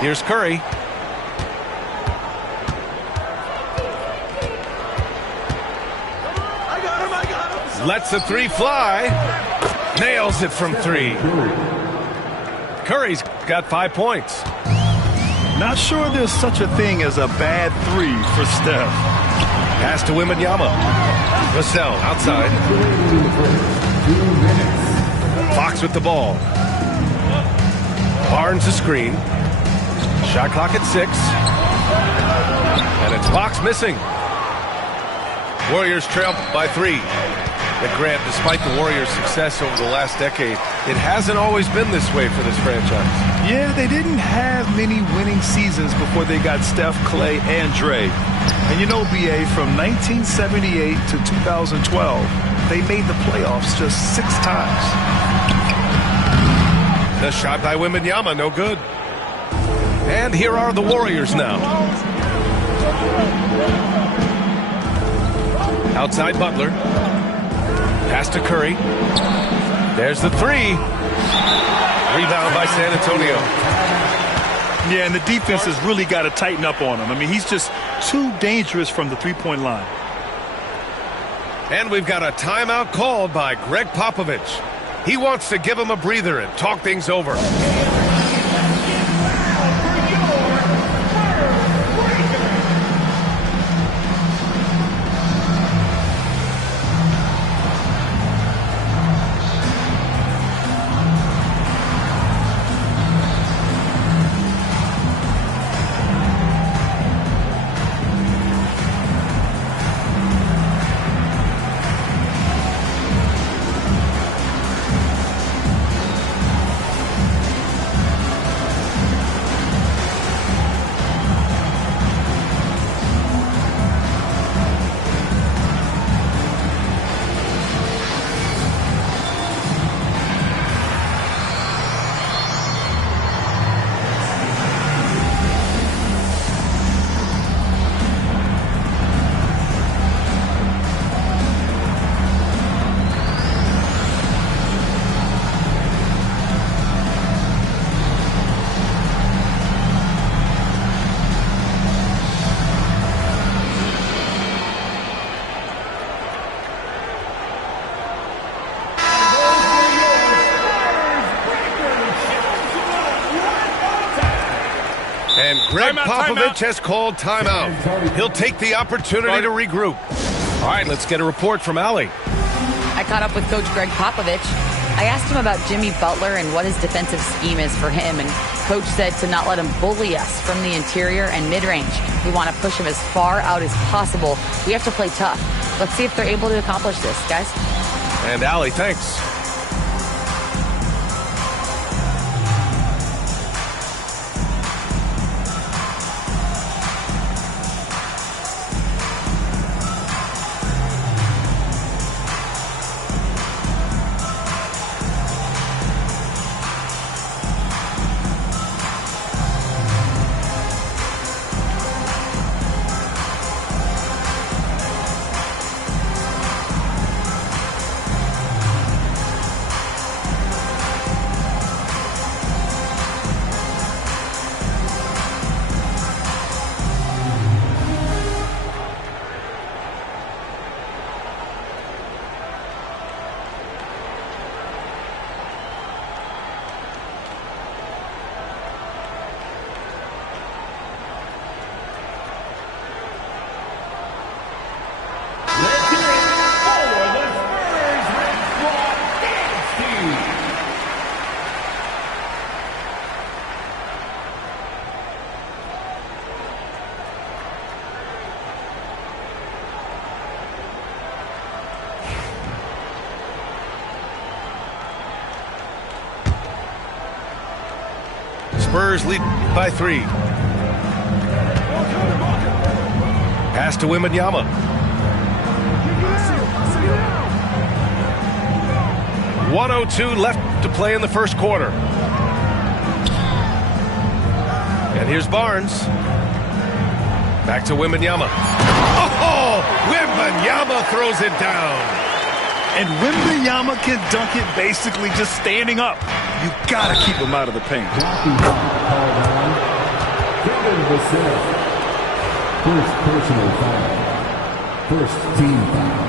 Here's Curry. Lets the three fly. Nails it from 3. Curry's got 5 points. Not sure there's such a thing as a bad 3 for Steph. Pass to Wembanyama. Vassell outside. Fox with the ball. Barnes the screen. Shot clock at 6. And it's Fox missing. Warriors trail by 3. But Grant, despite the Warriors' success over the last decade, it hasn't always been this way for this franchise. Yeah, they didn't have many winning seasons before they got Steph, Clay, and Dre. And you know, BA, from 1978 to 2012, they made the playoffs just 6 times. The shot by Wembanyama, no good. And here are the Warriors now. Outside Butler. Pass to Curry. There's the 3. Rebound by San Antonio. Yeah, and the defense has really got to tighten up on him. I mean, he's just too dangerous from the three-point line. And we've got a timeout called by Greg Popovich. He wants to give him a breather and talk things over. And Greg Popovich has called timeout. He'll take the opportunity to regroup. All right, let's get a report from Allie. I caught up with Coach Greg Popovich. I asked him about Jimmy Butler and what his defensive scheme is for him. And Coach said to not let him bully us from the interior and mid-range. We want to push him as far out as possible. We have to play tough. Let's see if they're able to accomplish this, guys. And Allie, thanks. Spurs lead by 3. Pass to Wembanyama. .102 left to play in the first quarter. And here's Barnes. Back to Wembanyama. Oh, Wembanyama throws it down. And Wembanyama can dunk it basically just standing up. You got to keep him out of the paint. First personal foul. First team foul.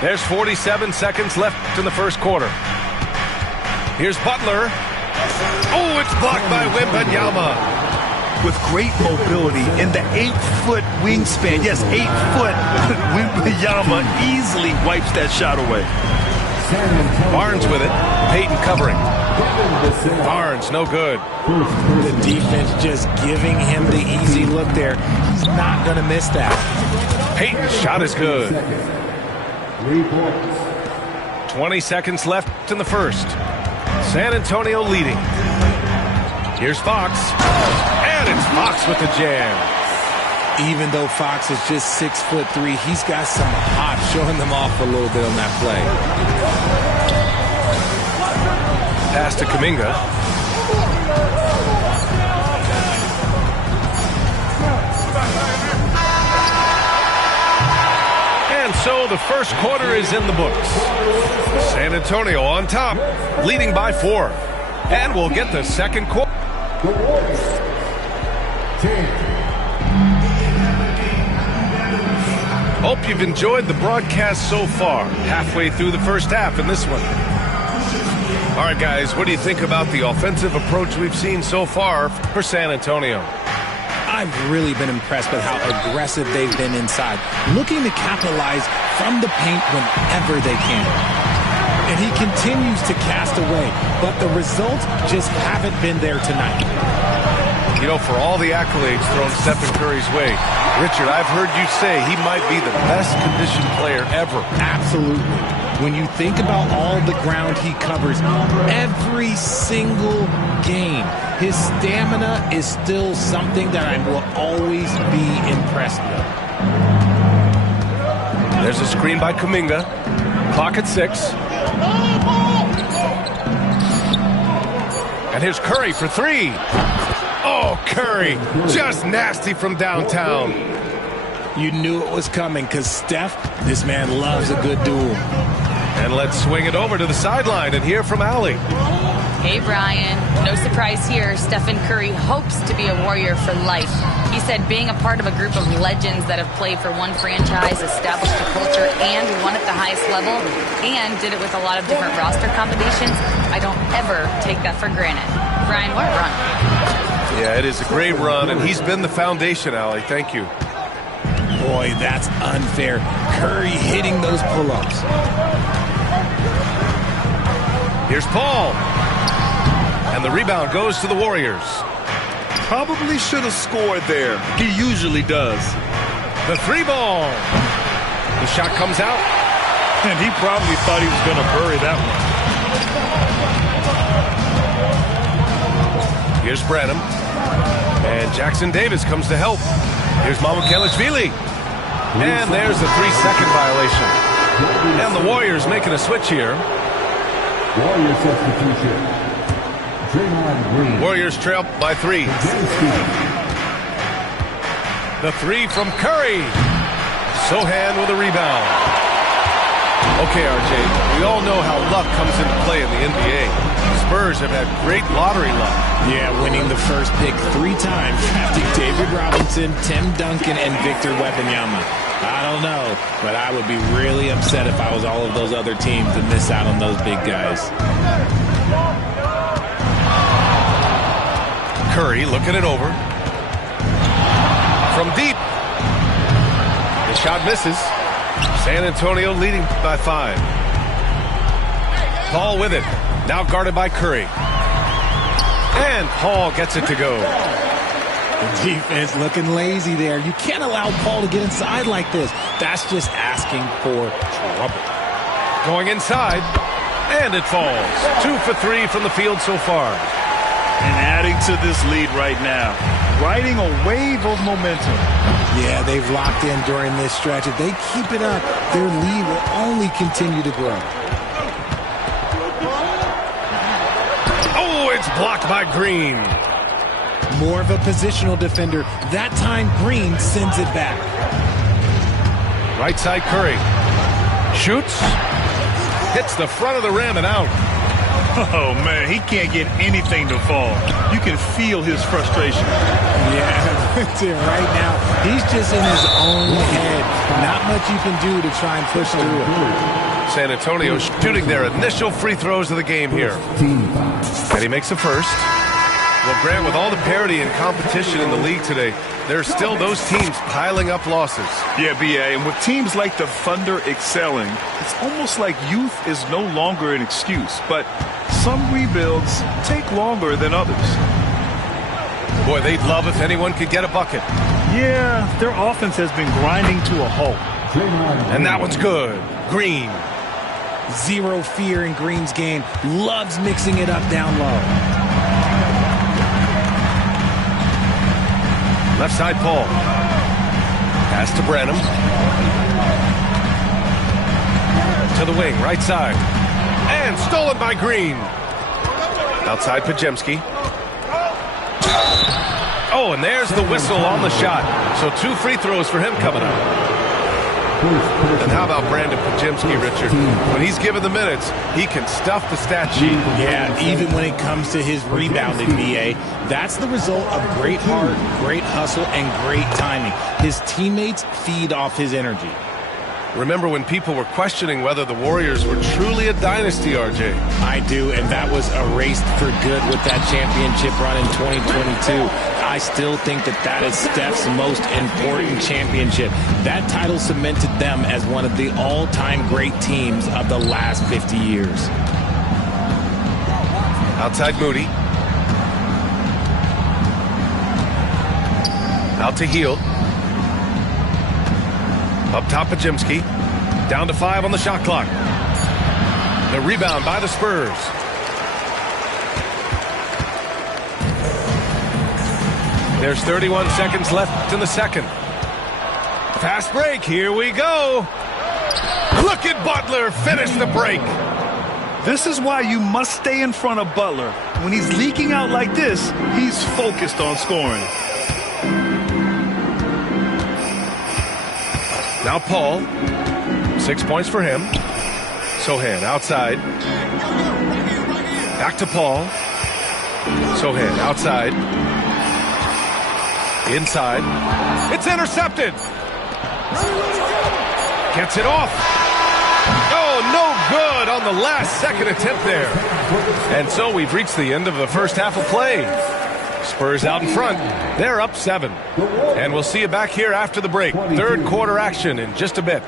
There's 47 seconds left in the first quarter. Here's Butler. Oh, it's blocked by Wembanyama. With great mobility in the 8-foot wingspan. Yes, 8 foot. Wembanyama easily wipes that shot away. Barnes with it. Payton covering. Barnes, no good. The defense just giving him the easy look there. He's not going to miss that. Payton's shot is good. 3 points. 20 seconds left in the first. San Antonio leading. Here's Fox. And it's Fox with the jam. Even though Fox is just 6'3", he's got some hop, showing them off a little bit on that play. Pass to Kuminga. And so the first quarter is in the books. San Antonio on top, leading by 4. And we'll get the second quarter. The Warriors. 10. Hope you've enjoyed the broadcast so far. Halfway through the first half in this one. All right, guys, what do you think about the offensive approach we've seen so far for San Antonio? I've really been impressed with how aggressive they've been inside, looking to capitalize from the paint whenever they can. And he continues to cast away, but the results just haven't been there tonight. You know, for all the accolades thrown Stephen Curry's way, Richard, I've heard you say he might be the best conditioned player ever. Absolutely. When you think about all the ground he covers every single game, his stamina is still something that I will always be impressed with. There's a screen by Kuminga. Clock at 6. And here's Curry for 3. Oh, Curry, just nasty from downtown. You knew it was coming because Steph, this man loves a good duel. And let's swing it over to the sideline and hear from Allie. Hey, Brian. No surprise here. Stephen Curry hopes to be a Warrior for life. He said being a part of a group of legends that have played for one franchise, established a culture, and won at the highest level, and did it with a lot of different roster combinations, I don't ever take that for granted. Brian, what a run. Yeah, it is a great run, and he's been the foundation, Allie. Thank you. Boy, that's unfair. Curry hitting those pull-ups. Here's Paul. And the rebound goes to the Warriors. Probably should have scored there. He usually does. The 3-ball. The shot comes out. And he probably thought he was going to bury that one. Here's Branham. And Jackson Davis comes to help. Here's Mamukelashvili. And there's the 3-second violation. And the Warriors making a switch here. Warrior substitution. Draymond Green. Warriors trail by 3. The 3 from Curry. Sohan with a rebound. Okay, RJ, we all know how luck comes into play in the NBA. Spurs have had great lottery luck. Yeah, winning the first pick 3 times, drafting David Robinson, Tim Duncan, and Victor Wembanyama. I don't know, but I would be really upset if I was all of those other teams and miss out on those big guys. Curry looking it over. From deep. The shot misses. San Antonio leading by 5. Paul with it. Now guarded by Curry. And Paul gets it to go. The defense looking lazy there. You can't allow Paul to get inside like this. That's just asking for trouble. Going inside. And it falls. 2 for 3 from the field so far. And adding to this lead right now. Riding a wave of momentum. Yeah, they've locked in during this stretch. If they keep it up, their lead will only continue to grow. Oh, it's blocked by Green. More of a positional defender. That time, Green sends it back. Right side, Curry. Shoots. Hits the front of the rim and out. Oh, man, he can't get anything to fall. You can feel his frustration. Yeah, right now, he's just in his own head. Not much you can do to try and push through it. San Antonio shooting their initial free throws of the game here. And he makes the first. Well, Grant, with all the parity and competition in the league today, there's still those teams piling up losses. Yeah, B.A., and with teams like the Thunder excelling, it's almost like youth is no longer an excuse. But some rebuilds take longer than others. Boy, they'd love if anyone could get a bucket. Yeah, their offense has been grinding to a halt. And that one's good. Green. Zero fear in Green's game. Loves mixing it up down low. Left side, Paul. Pass to Branham. To the wing, right side. And stolen by Green. Outside, Podziemski. Oh, and there's the whistle on the shot. So 2 free throws for him coming up. And how about Brandon Podziemski, Richard? When he's given the minutes, he can stuff the stat sheet. Yeah, even when it comes to his rebounding, B.A., that's the result of great heart, great hustle, and great timing. His teammates feed off his energy. Remember when people were questioning whether the Warriors were truly a dynasty, RJ? I do, and that was erased for good with that championship run in 2022. I still think that is Steph's most important championship. That title cemented them as one of the all-time great teams of the last 50 years. Outside Moody. Out to Hield. Up top, Podziemski. Down to 5 on the shot clock. The rebound by the Spurs. There's 31 seconds left in the second. Fast break. Here we go. Look at Butler finish the break. This is why you must stay in front of Butler. When he's leaking out like this, he's focused on scoring. Now Paul. 6 points for him. Sochan outside. Back to Paul. Sochan outside. Inside. It's intercepted. Gets it off. Oh, no good on the last second attempt there. And so we've reached the end of the first half of play. Spurs out in front. They're up 7. And we'll see you back here after the break. Third quarter action in just a bit.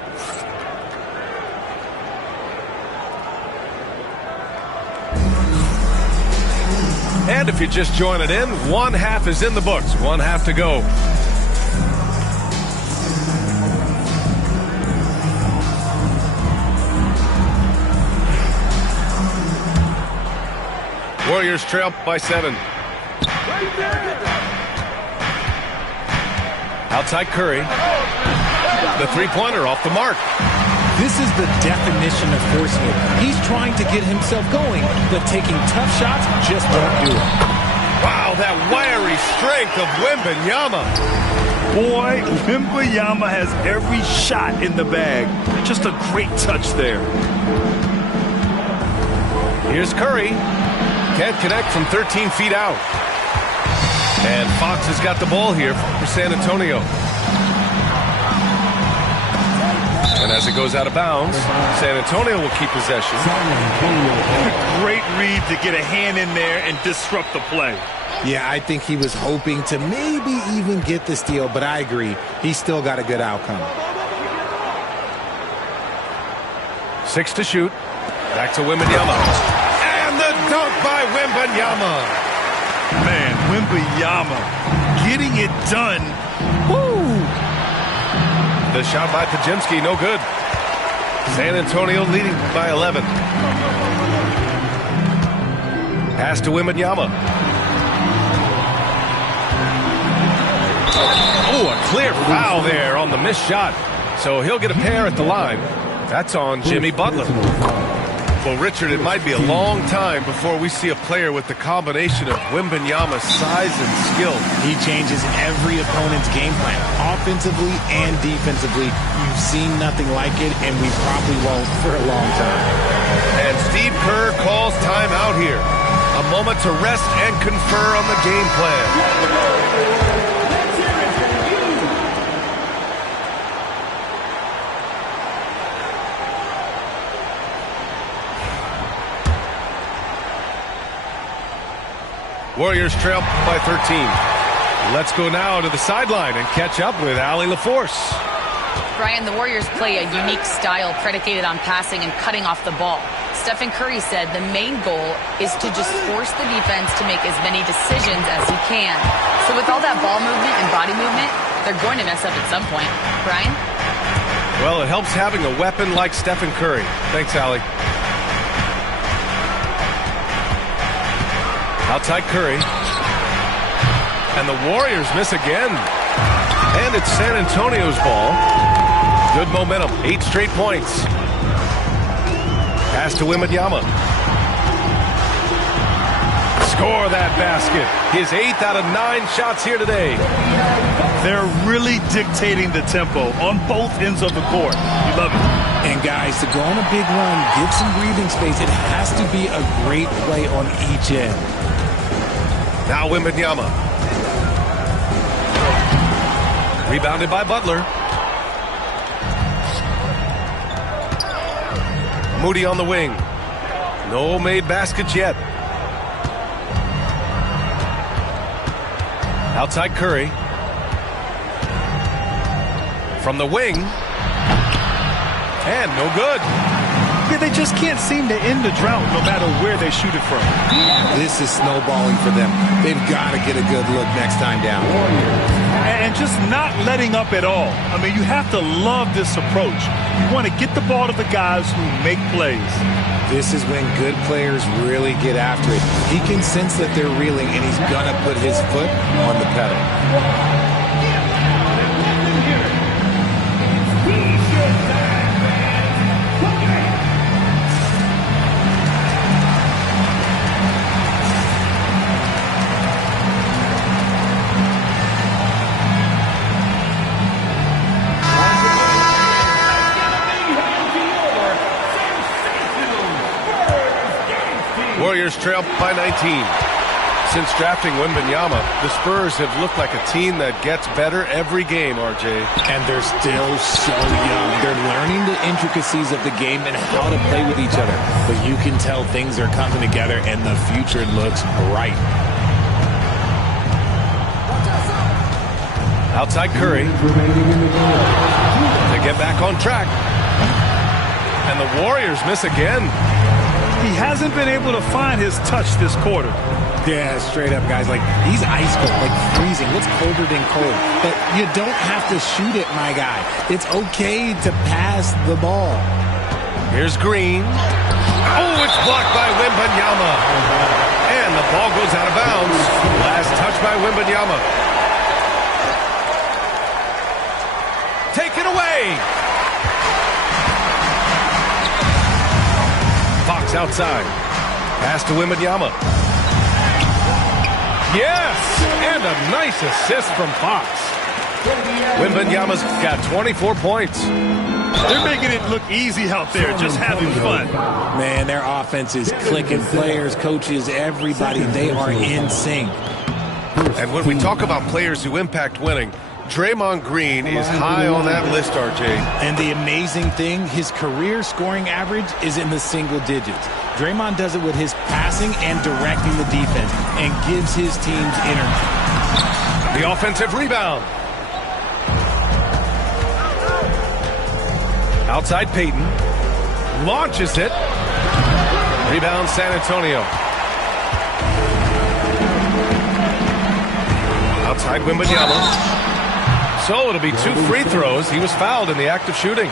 And if you're just joining in, one half is in the books. One half to go. Warriors trail by 7. Outside Curry. The three-pointer off the mark. This is the definition of forcing it. He's trying to get himself going, but taking tough shots just won't do it. Wow, that wiry strength of Wembanyama. Boy, Wembanyama has every shot in the bag. Just a great touch there. Here's Curry. Can't connect from 13 feet out. And Fox has got the ball here for San Antonio. And as it goes out of bounds, San Antonio will keep possession. Great read to get a hand in there and disrupt the play. Yeah, I think he was hoping to maybe even get the steal, but I agree. He's still got a good outcome. 6 to shoot. Back to Wembanyama. And the dunk by Wembanyama. Man, Wembanyama getting it done. Woo! The shot by Podziemski, no good. San Antonio leading by 11. Pass to Wembanyama. Oh, a clear foul there on the missed shot. So he'll get a pair at the line. That's on Jimmy Butler. Well, Richard, it might be a long time before we see a player with the combination of Wembanyama's size and skill. He changes every opponent's game plan, offensively and defensively. You've seen nothing like it, and we probably won't for a long time. And Steve Kerr calls timeout here. A moment to rest and confer on the game plan. Warriors trail by 13. Let's go now to the sideline and catch up with Allie LaForce. Brian, the Warriors play a unique style predicated on passing and cutting off the ball. Stephen Curry said the main goal is to just force the defense to make as many decisions as he can. So with all that ball movement and body movement, they're going to mess up at some point. Brian? Well, it helps having a weapon like Stephen Curry. Thanks, Allie. Outside Curry. And the Warriors miss again. And it's San Antonio's ball. Good momentum. 8 straight points. Pass to Wembanyama. Score that basket. His 8th out of 9 shots here today. They're really dictating the tempo on both ends of the court. You love it. And guys, to go on a big run, get some breathing space, it has to be a great play on each end. Now Wembanyama. Rebounded by Butler. Moody on the wing. No made baskets yet. Outside Curry. From the wing. And no good. Yeah, they just can't seem to end the drought no matter where they shoot it from. This is snowballing for them. They've got to get a good look next time down. And just not letting up at all. I mean, you have to love this approach. You want to get the ball to the guys who make plays. This is when good players really get after it. He can sense that they're reeling, and he's going to put his foot on the pedal. Warriors trail by 19. Since drafting Wembanyama, the Spurs have looked like a team that gets better every game, RJ. And they're still so young. They're learning the intricacies of the game and how to play with each other. But you can tell things are coming together and the future looks bright. Outside Curry. They get back on track. And the Warriors miss again. He hasn't been able to find his touch this quarter. Yeah, straight up, guys. Like, he's ice cold, like freezing. What's colder than cold? But you don't have to shoot it, my guy. It's okay to pass the ball. Here's Green. Oh, it's blocked by Wembanyama. And the ball goes out of bounds. Last touch by Wembanyama. Take it away. Fox outside. Pass to Wembanyama. Yes! And a nice assist from Fox. Wembanyama's got 24 points. They're making it look easy out there, just having fun. Man, their offense is clicking. Players, coaches, everybody, they are in sync. And when we talk about players who impact winning, Draymond Green is high on that list, RJ. And the amazing thing, his career scoring average is in the single digits. Draymond does it with his passing and directing the defense and gives his teams energy. The offensive rebound. Outside Payton. Launches it. Rebound San Antonio. Outside Wembanyama. So it'll be 2 free throws. He was fouled in the act of shooting.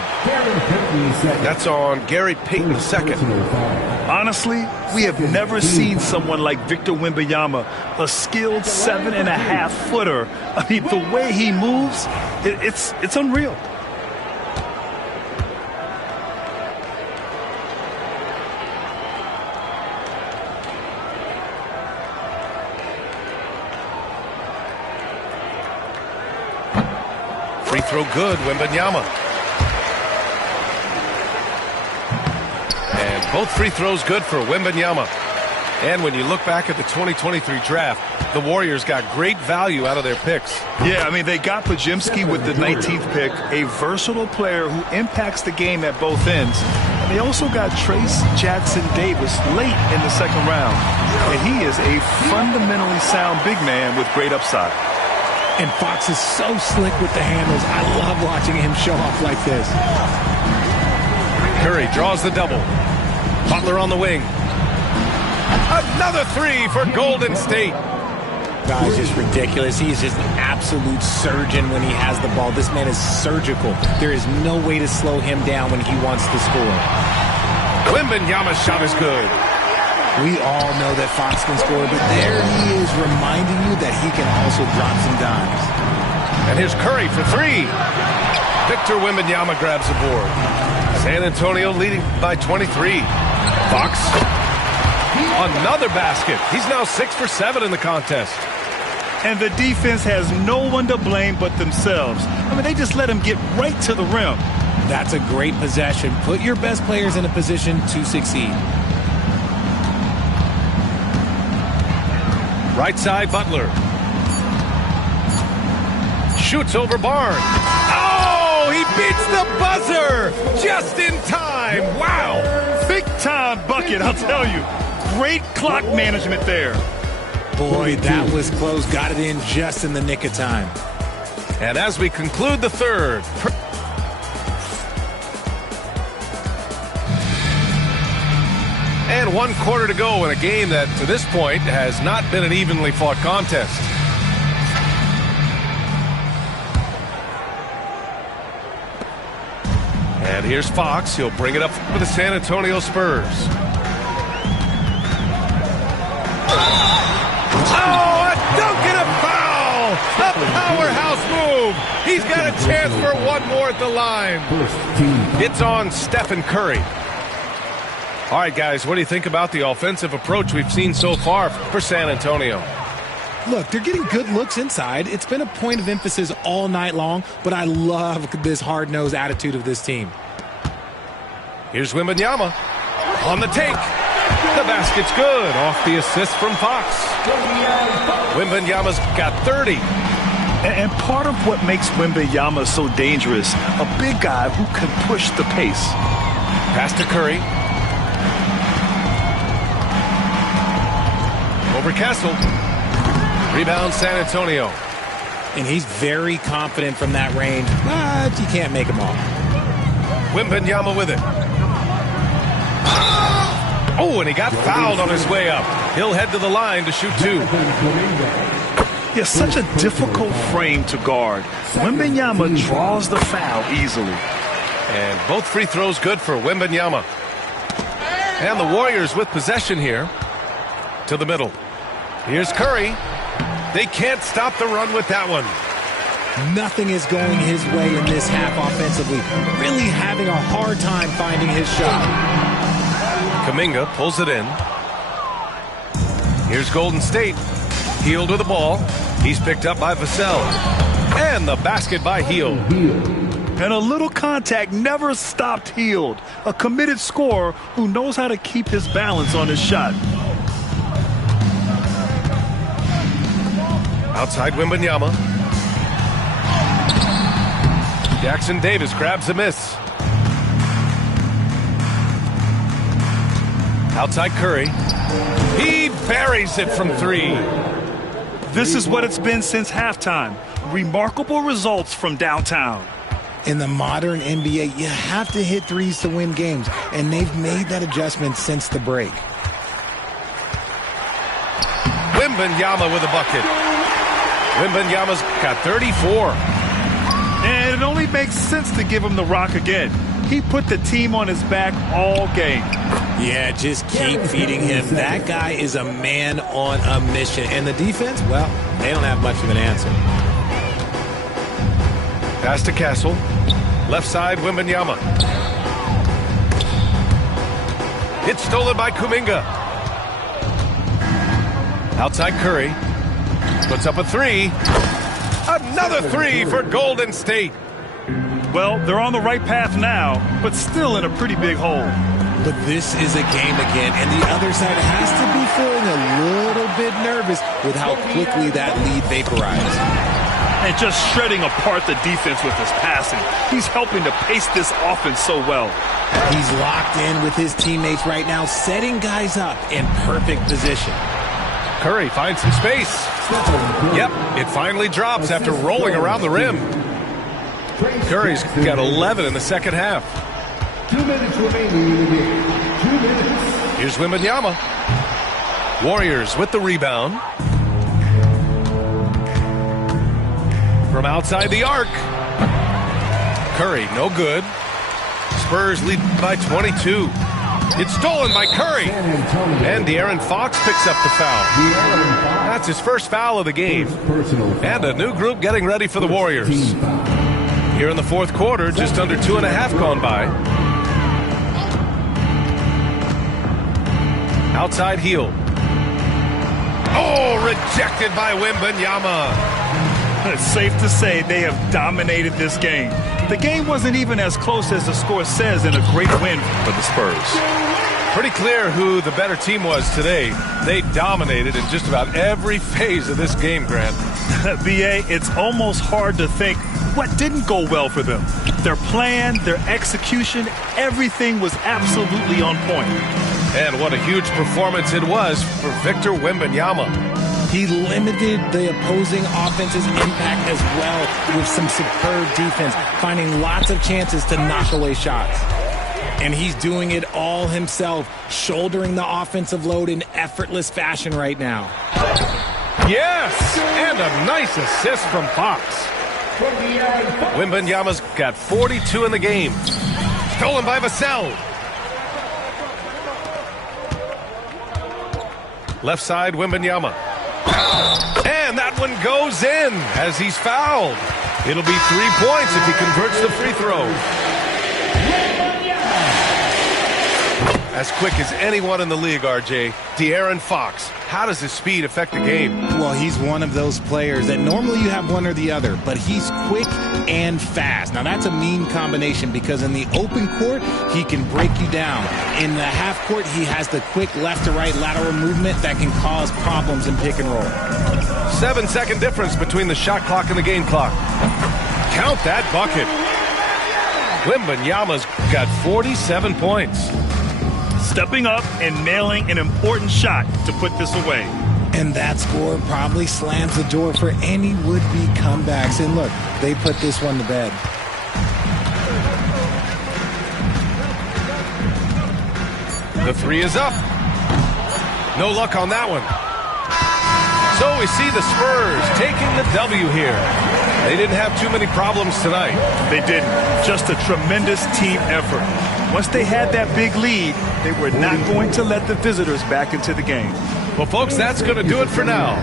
That's on Gary Payton II. Honestly, we have never seen someone like Victor Wembanyama, a skilled 7.5-footer. I mean, the way he moves, it's unreal. Free throw good, Wembanyama. And both free throws good for Wembanyama. And when you look back at the 2023 draft, the Warriors got great value out of their picks. Yeah, I mean, they got Podziemski with the 19th pick, a versatile player who impacts the game at both ends. And they also got Trace Jackson-Davis late in the second round. And he is a fundamentally sound big man with great upside. And Fox is so slick with the handles. I love watching him show off like this. Curry draws the double. Butler on the wing. Another three for Golden State. Guys, just ridiculous. He is just an absolute surgeon when he has the ball. This man is surgical. There is no way to slow him down when he wants to score. Wembanyama's shot is good. We all know that Fox can score, but there he is reminding you that he can also drop some dimes. And here's Curry for three. Victor Wembanyama grabs the board. San Antonio leading by 23. Fox. Another basket. He's now 6 for 7 in the contest. And the defense has no one to blame but themselves. I mean, they just let him get right to the rim. That's a great possession. Put your best players in a position to succeed. Right side, Butler. Shoots over Barnes. Oh, he beats the buzzer just in time. Wow. Big time bucket, I'll tell you. Great clock management there. Boy, that was close. Got it in just in the nick of time. And as we conclude the third. And 1 quarter to go in a game that, to this point, has not been an evenly fought contest. And here's Fox. He'll bring it up for the San Antonio Spurs. Oh, a dunk and a foul! A powerhouse move! He's got a chance for one more at the line. It's on Stephen Curry. All right, guys, what do you think about the offensive approach we've seen so far for San Antonio? Look, they're getting good looks inside. It's been a point of emphasis all night long, but I love this hard-nosed attitude of this team. Here's Wembanyama on the take. The basket's good off the assist from Fox. Wembanyama's got 30. And part of what makes Wembanyama so dangerous, a big guy who can push the pace. Pass to Curry. Over Kessel. Rebound San Antonio. And he's very confident from that range, but you can't make him all. Wembanyama with it. Oh, and he got fouled on his way up. He'll head to the line to shoot two. Yeah, such a difficult frame to guard. Wembanyama draws the foul easily. And both free throws good for Wembanyama. And the Warriors with possession here to the middle. Here's Curry. They can't stop the run with that one. Nothing is going his way in this half offensively. Really having a hard time finding his shot. Kuminga pulls it in. Here's Golden State. Hield with the ball. He's picked up by Vassell. And the basket by Hield. And a little contact never stopped Hield. A committed scorer who knows how to keep his balance on his shot. Outside Wembanyama. Jackson Davis grabs a miss. Outside Curry. He buries it from three. This is what it's been since halftime. Remarkable results from downtown. In the modern NBA, you have to hit threes to win games, and they've made that adjustment since the break. Wembanyama with a bucket. Wembanyama's got 34. And it only makes sense to give him the rock again. He put the team on his back all game. Yeah, just keep feeding him. That guy is a man on a mission. And the defense, well, they don't have much of an answer. Pass to Castle. Left side, Wembanyama. It's stolen by Kuminga. Outside Curry. Puts up a three. Another three for Golden State. Well, they're on the right path now, but still in a pretty big hole. But this is a game again, and the other side has to be feeling a little bit nervous with how quickly that lead vaporized. And just shredding apart the defense with his passing. He's helping to pace this offense so well. He's locked in with his teammates right now, setting guys up in perfect position. Curry finds some space. Yep, it finally drops after rolling around the rim. Curry's got 11 in the second half. 2 minutes remaining in the game. 2 minutes. Here's Wembanyama. Warriors with the rebound. From outside the arc. Curry, no good. Spurs lead by 22. It's stolen by Curry. And De'Aaron Fox picks up the foul. That's his first foul of the game. And a new group getting ready for the Warriors. Here in the fourth quarter, just under 2.5 gone by. Outside heel. Oh, rejected by Wembanyama. It's safe to say they have dominated this game. The game wasn't even as close as the score says, and a great win for the Spurs. Pretty clear who the better team was today. They dominated in just about every phase of this game, Grant. B.A., it's almost hard to think what didn't go well for them. Their plan, their execution, everything was absolutely on point. And what a huge performance it was for Victor Wembanyama. He limited the opposing offense's impact as well with some superb defense, finding lots of chances to knock away shots. And he's doing it all himself, shouldering the offensive load in effortless fashion right now. Yes, and a nice assist from Fox. Wembanyama's got 42 in the game. Stolen by Vassell. Left side, Wembanyama. And that one goes in as he's fouled. It'll be 3 points if he converts the free throw. As quick as anyone in the league, RJ, De'Aaron Fox. How does his speed affect the game? Well, he's one of those players that normally you have one or the other, but he's quick and fast. Now, that's a mean combination because in the open court, he can break you down. In the half court, he has the quick left-to-right lateral movement that can cause problems in pick and roll. 7-second difference between the shot clock and the game clock. Count that bucket. Wembanyama's got 47 points. Stepping up and nailing an important shot to put this away. And that score probably slams the door for any would-be comebacks. And look, they put this one to bed. The three is up. No luck on that one. So we see the Spurs taking the W here. They didn't have too many problems tonight. They didn't. Just a tremendous team effort. Once they had that big lead, they were not going to let the visitors back into the game. Well, folks, that's going to do it for now.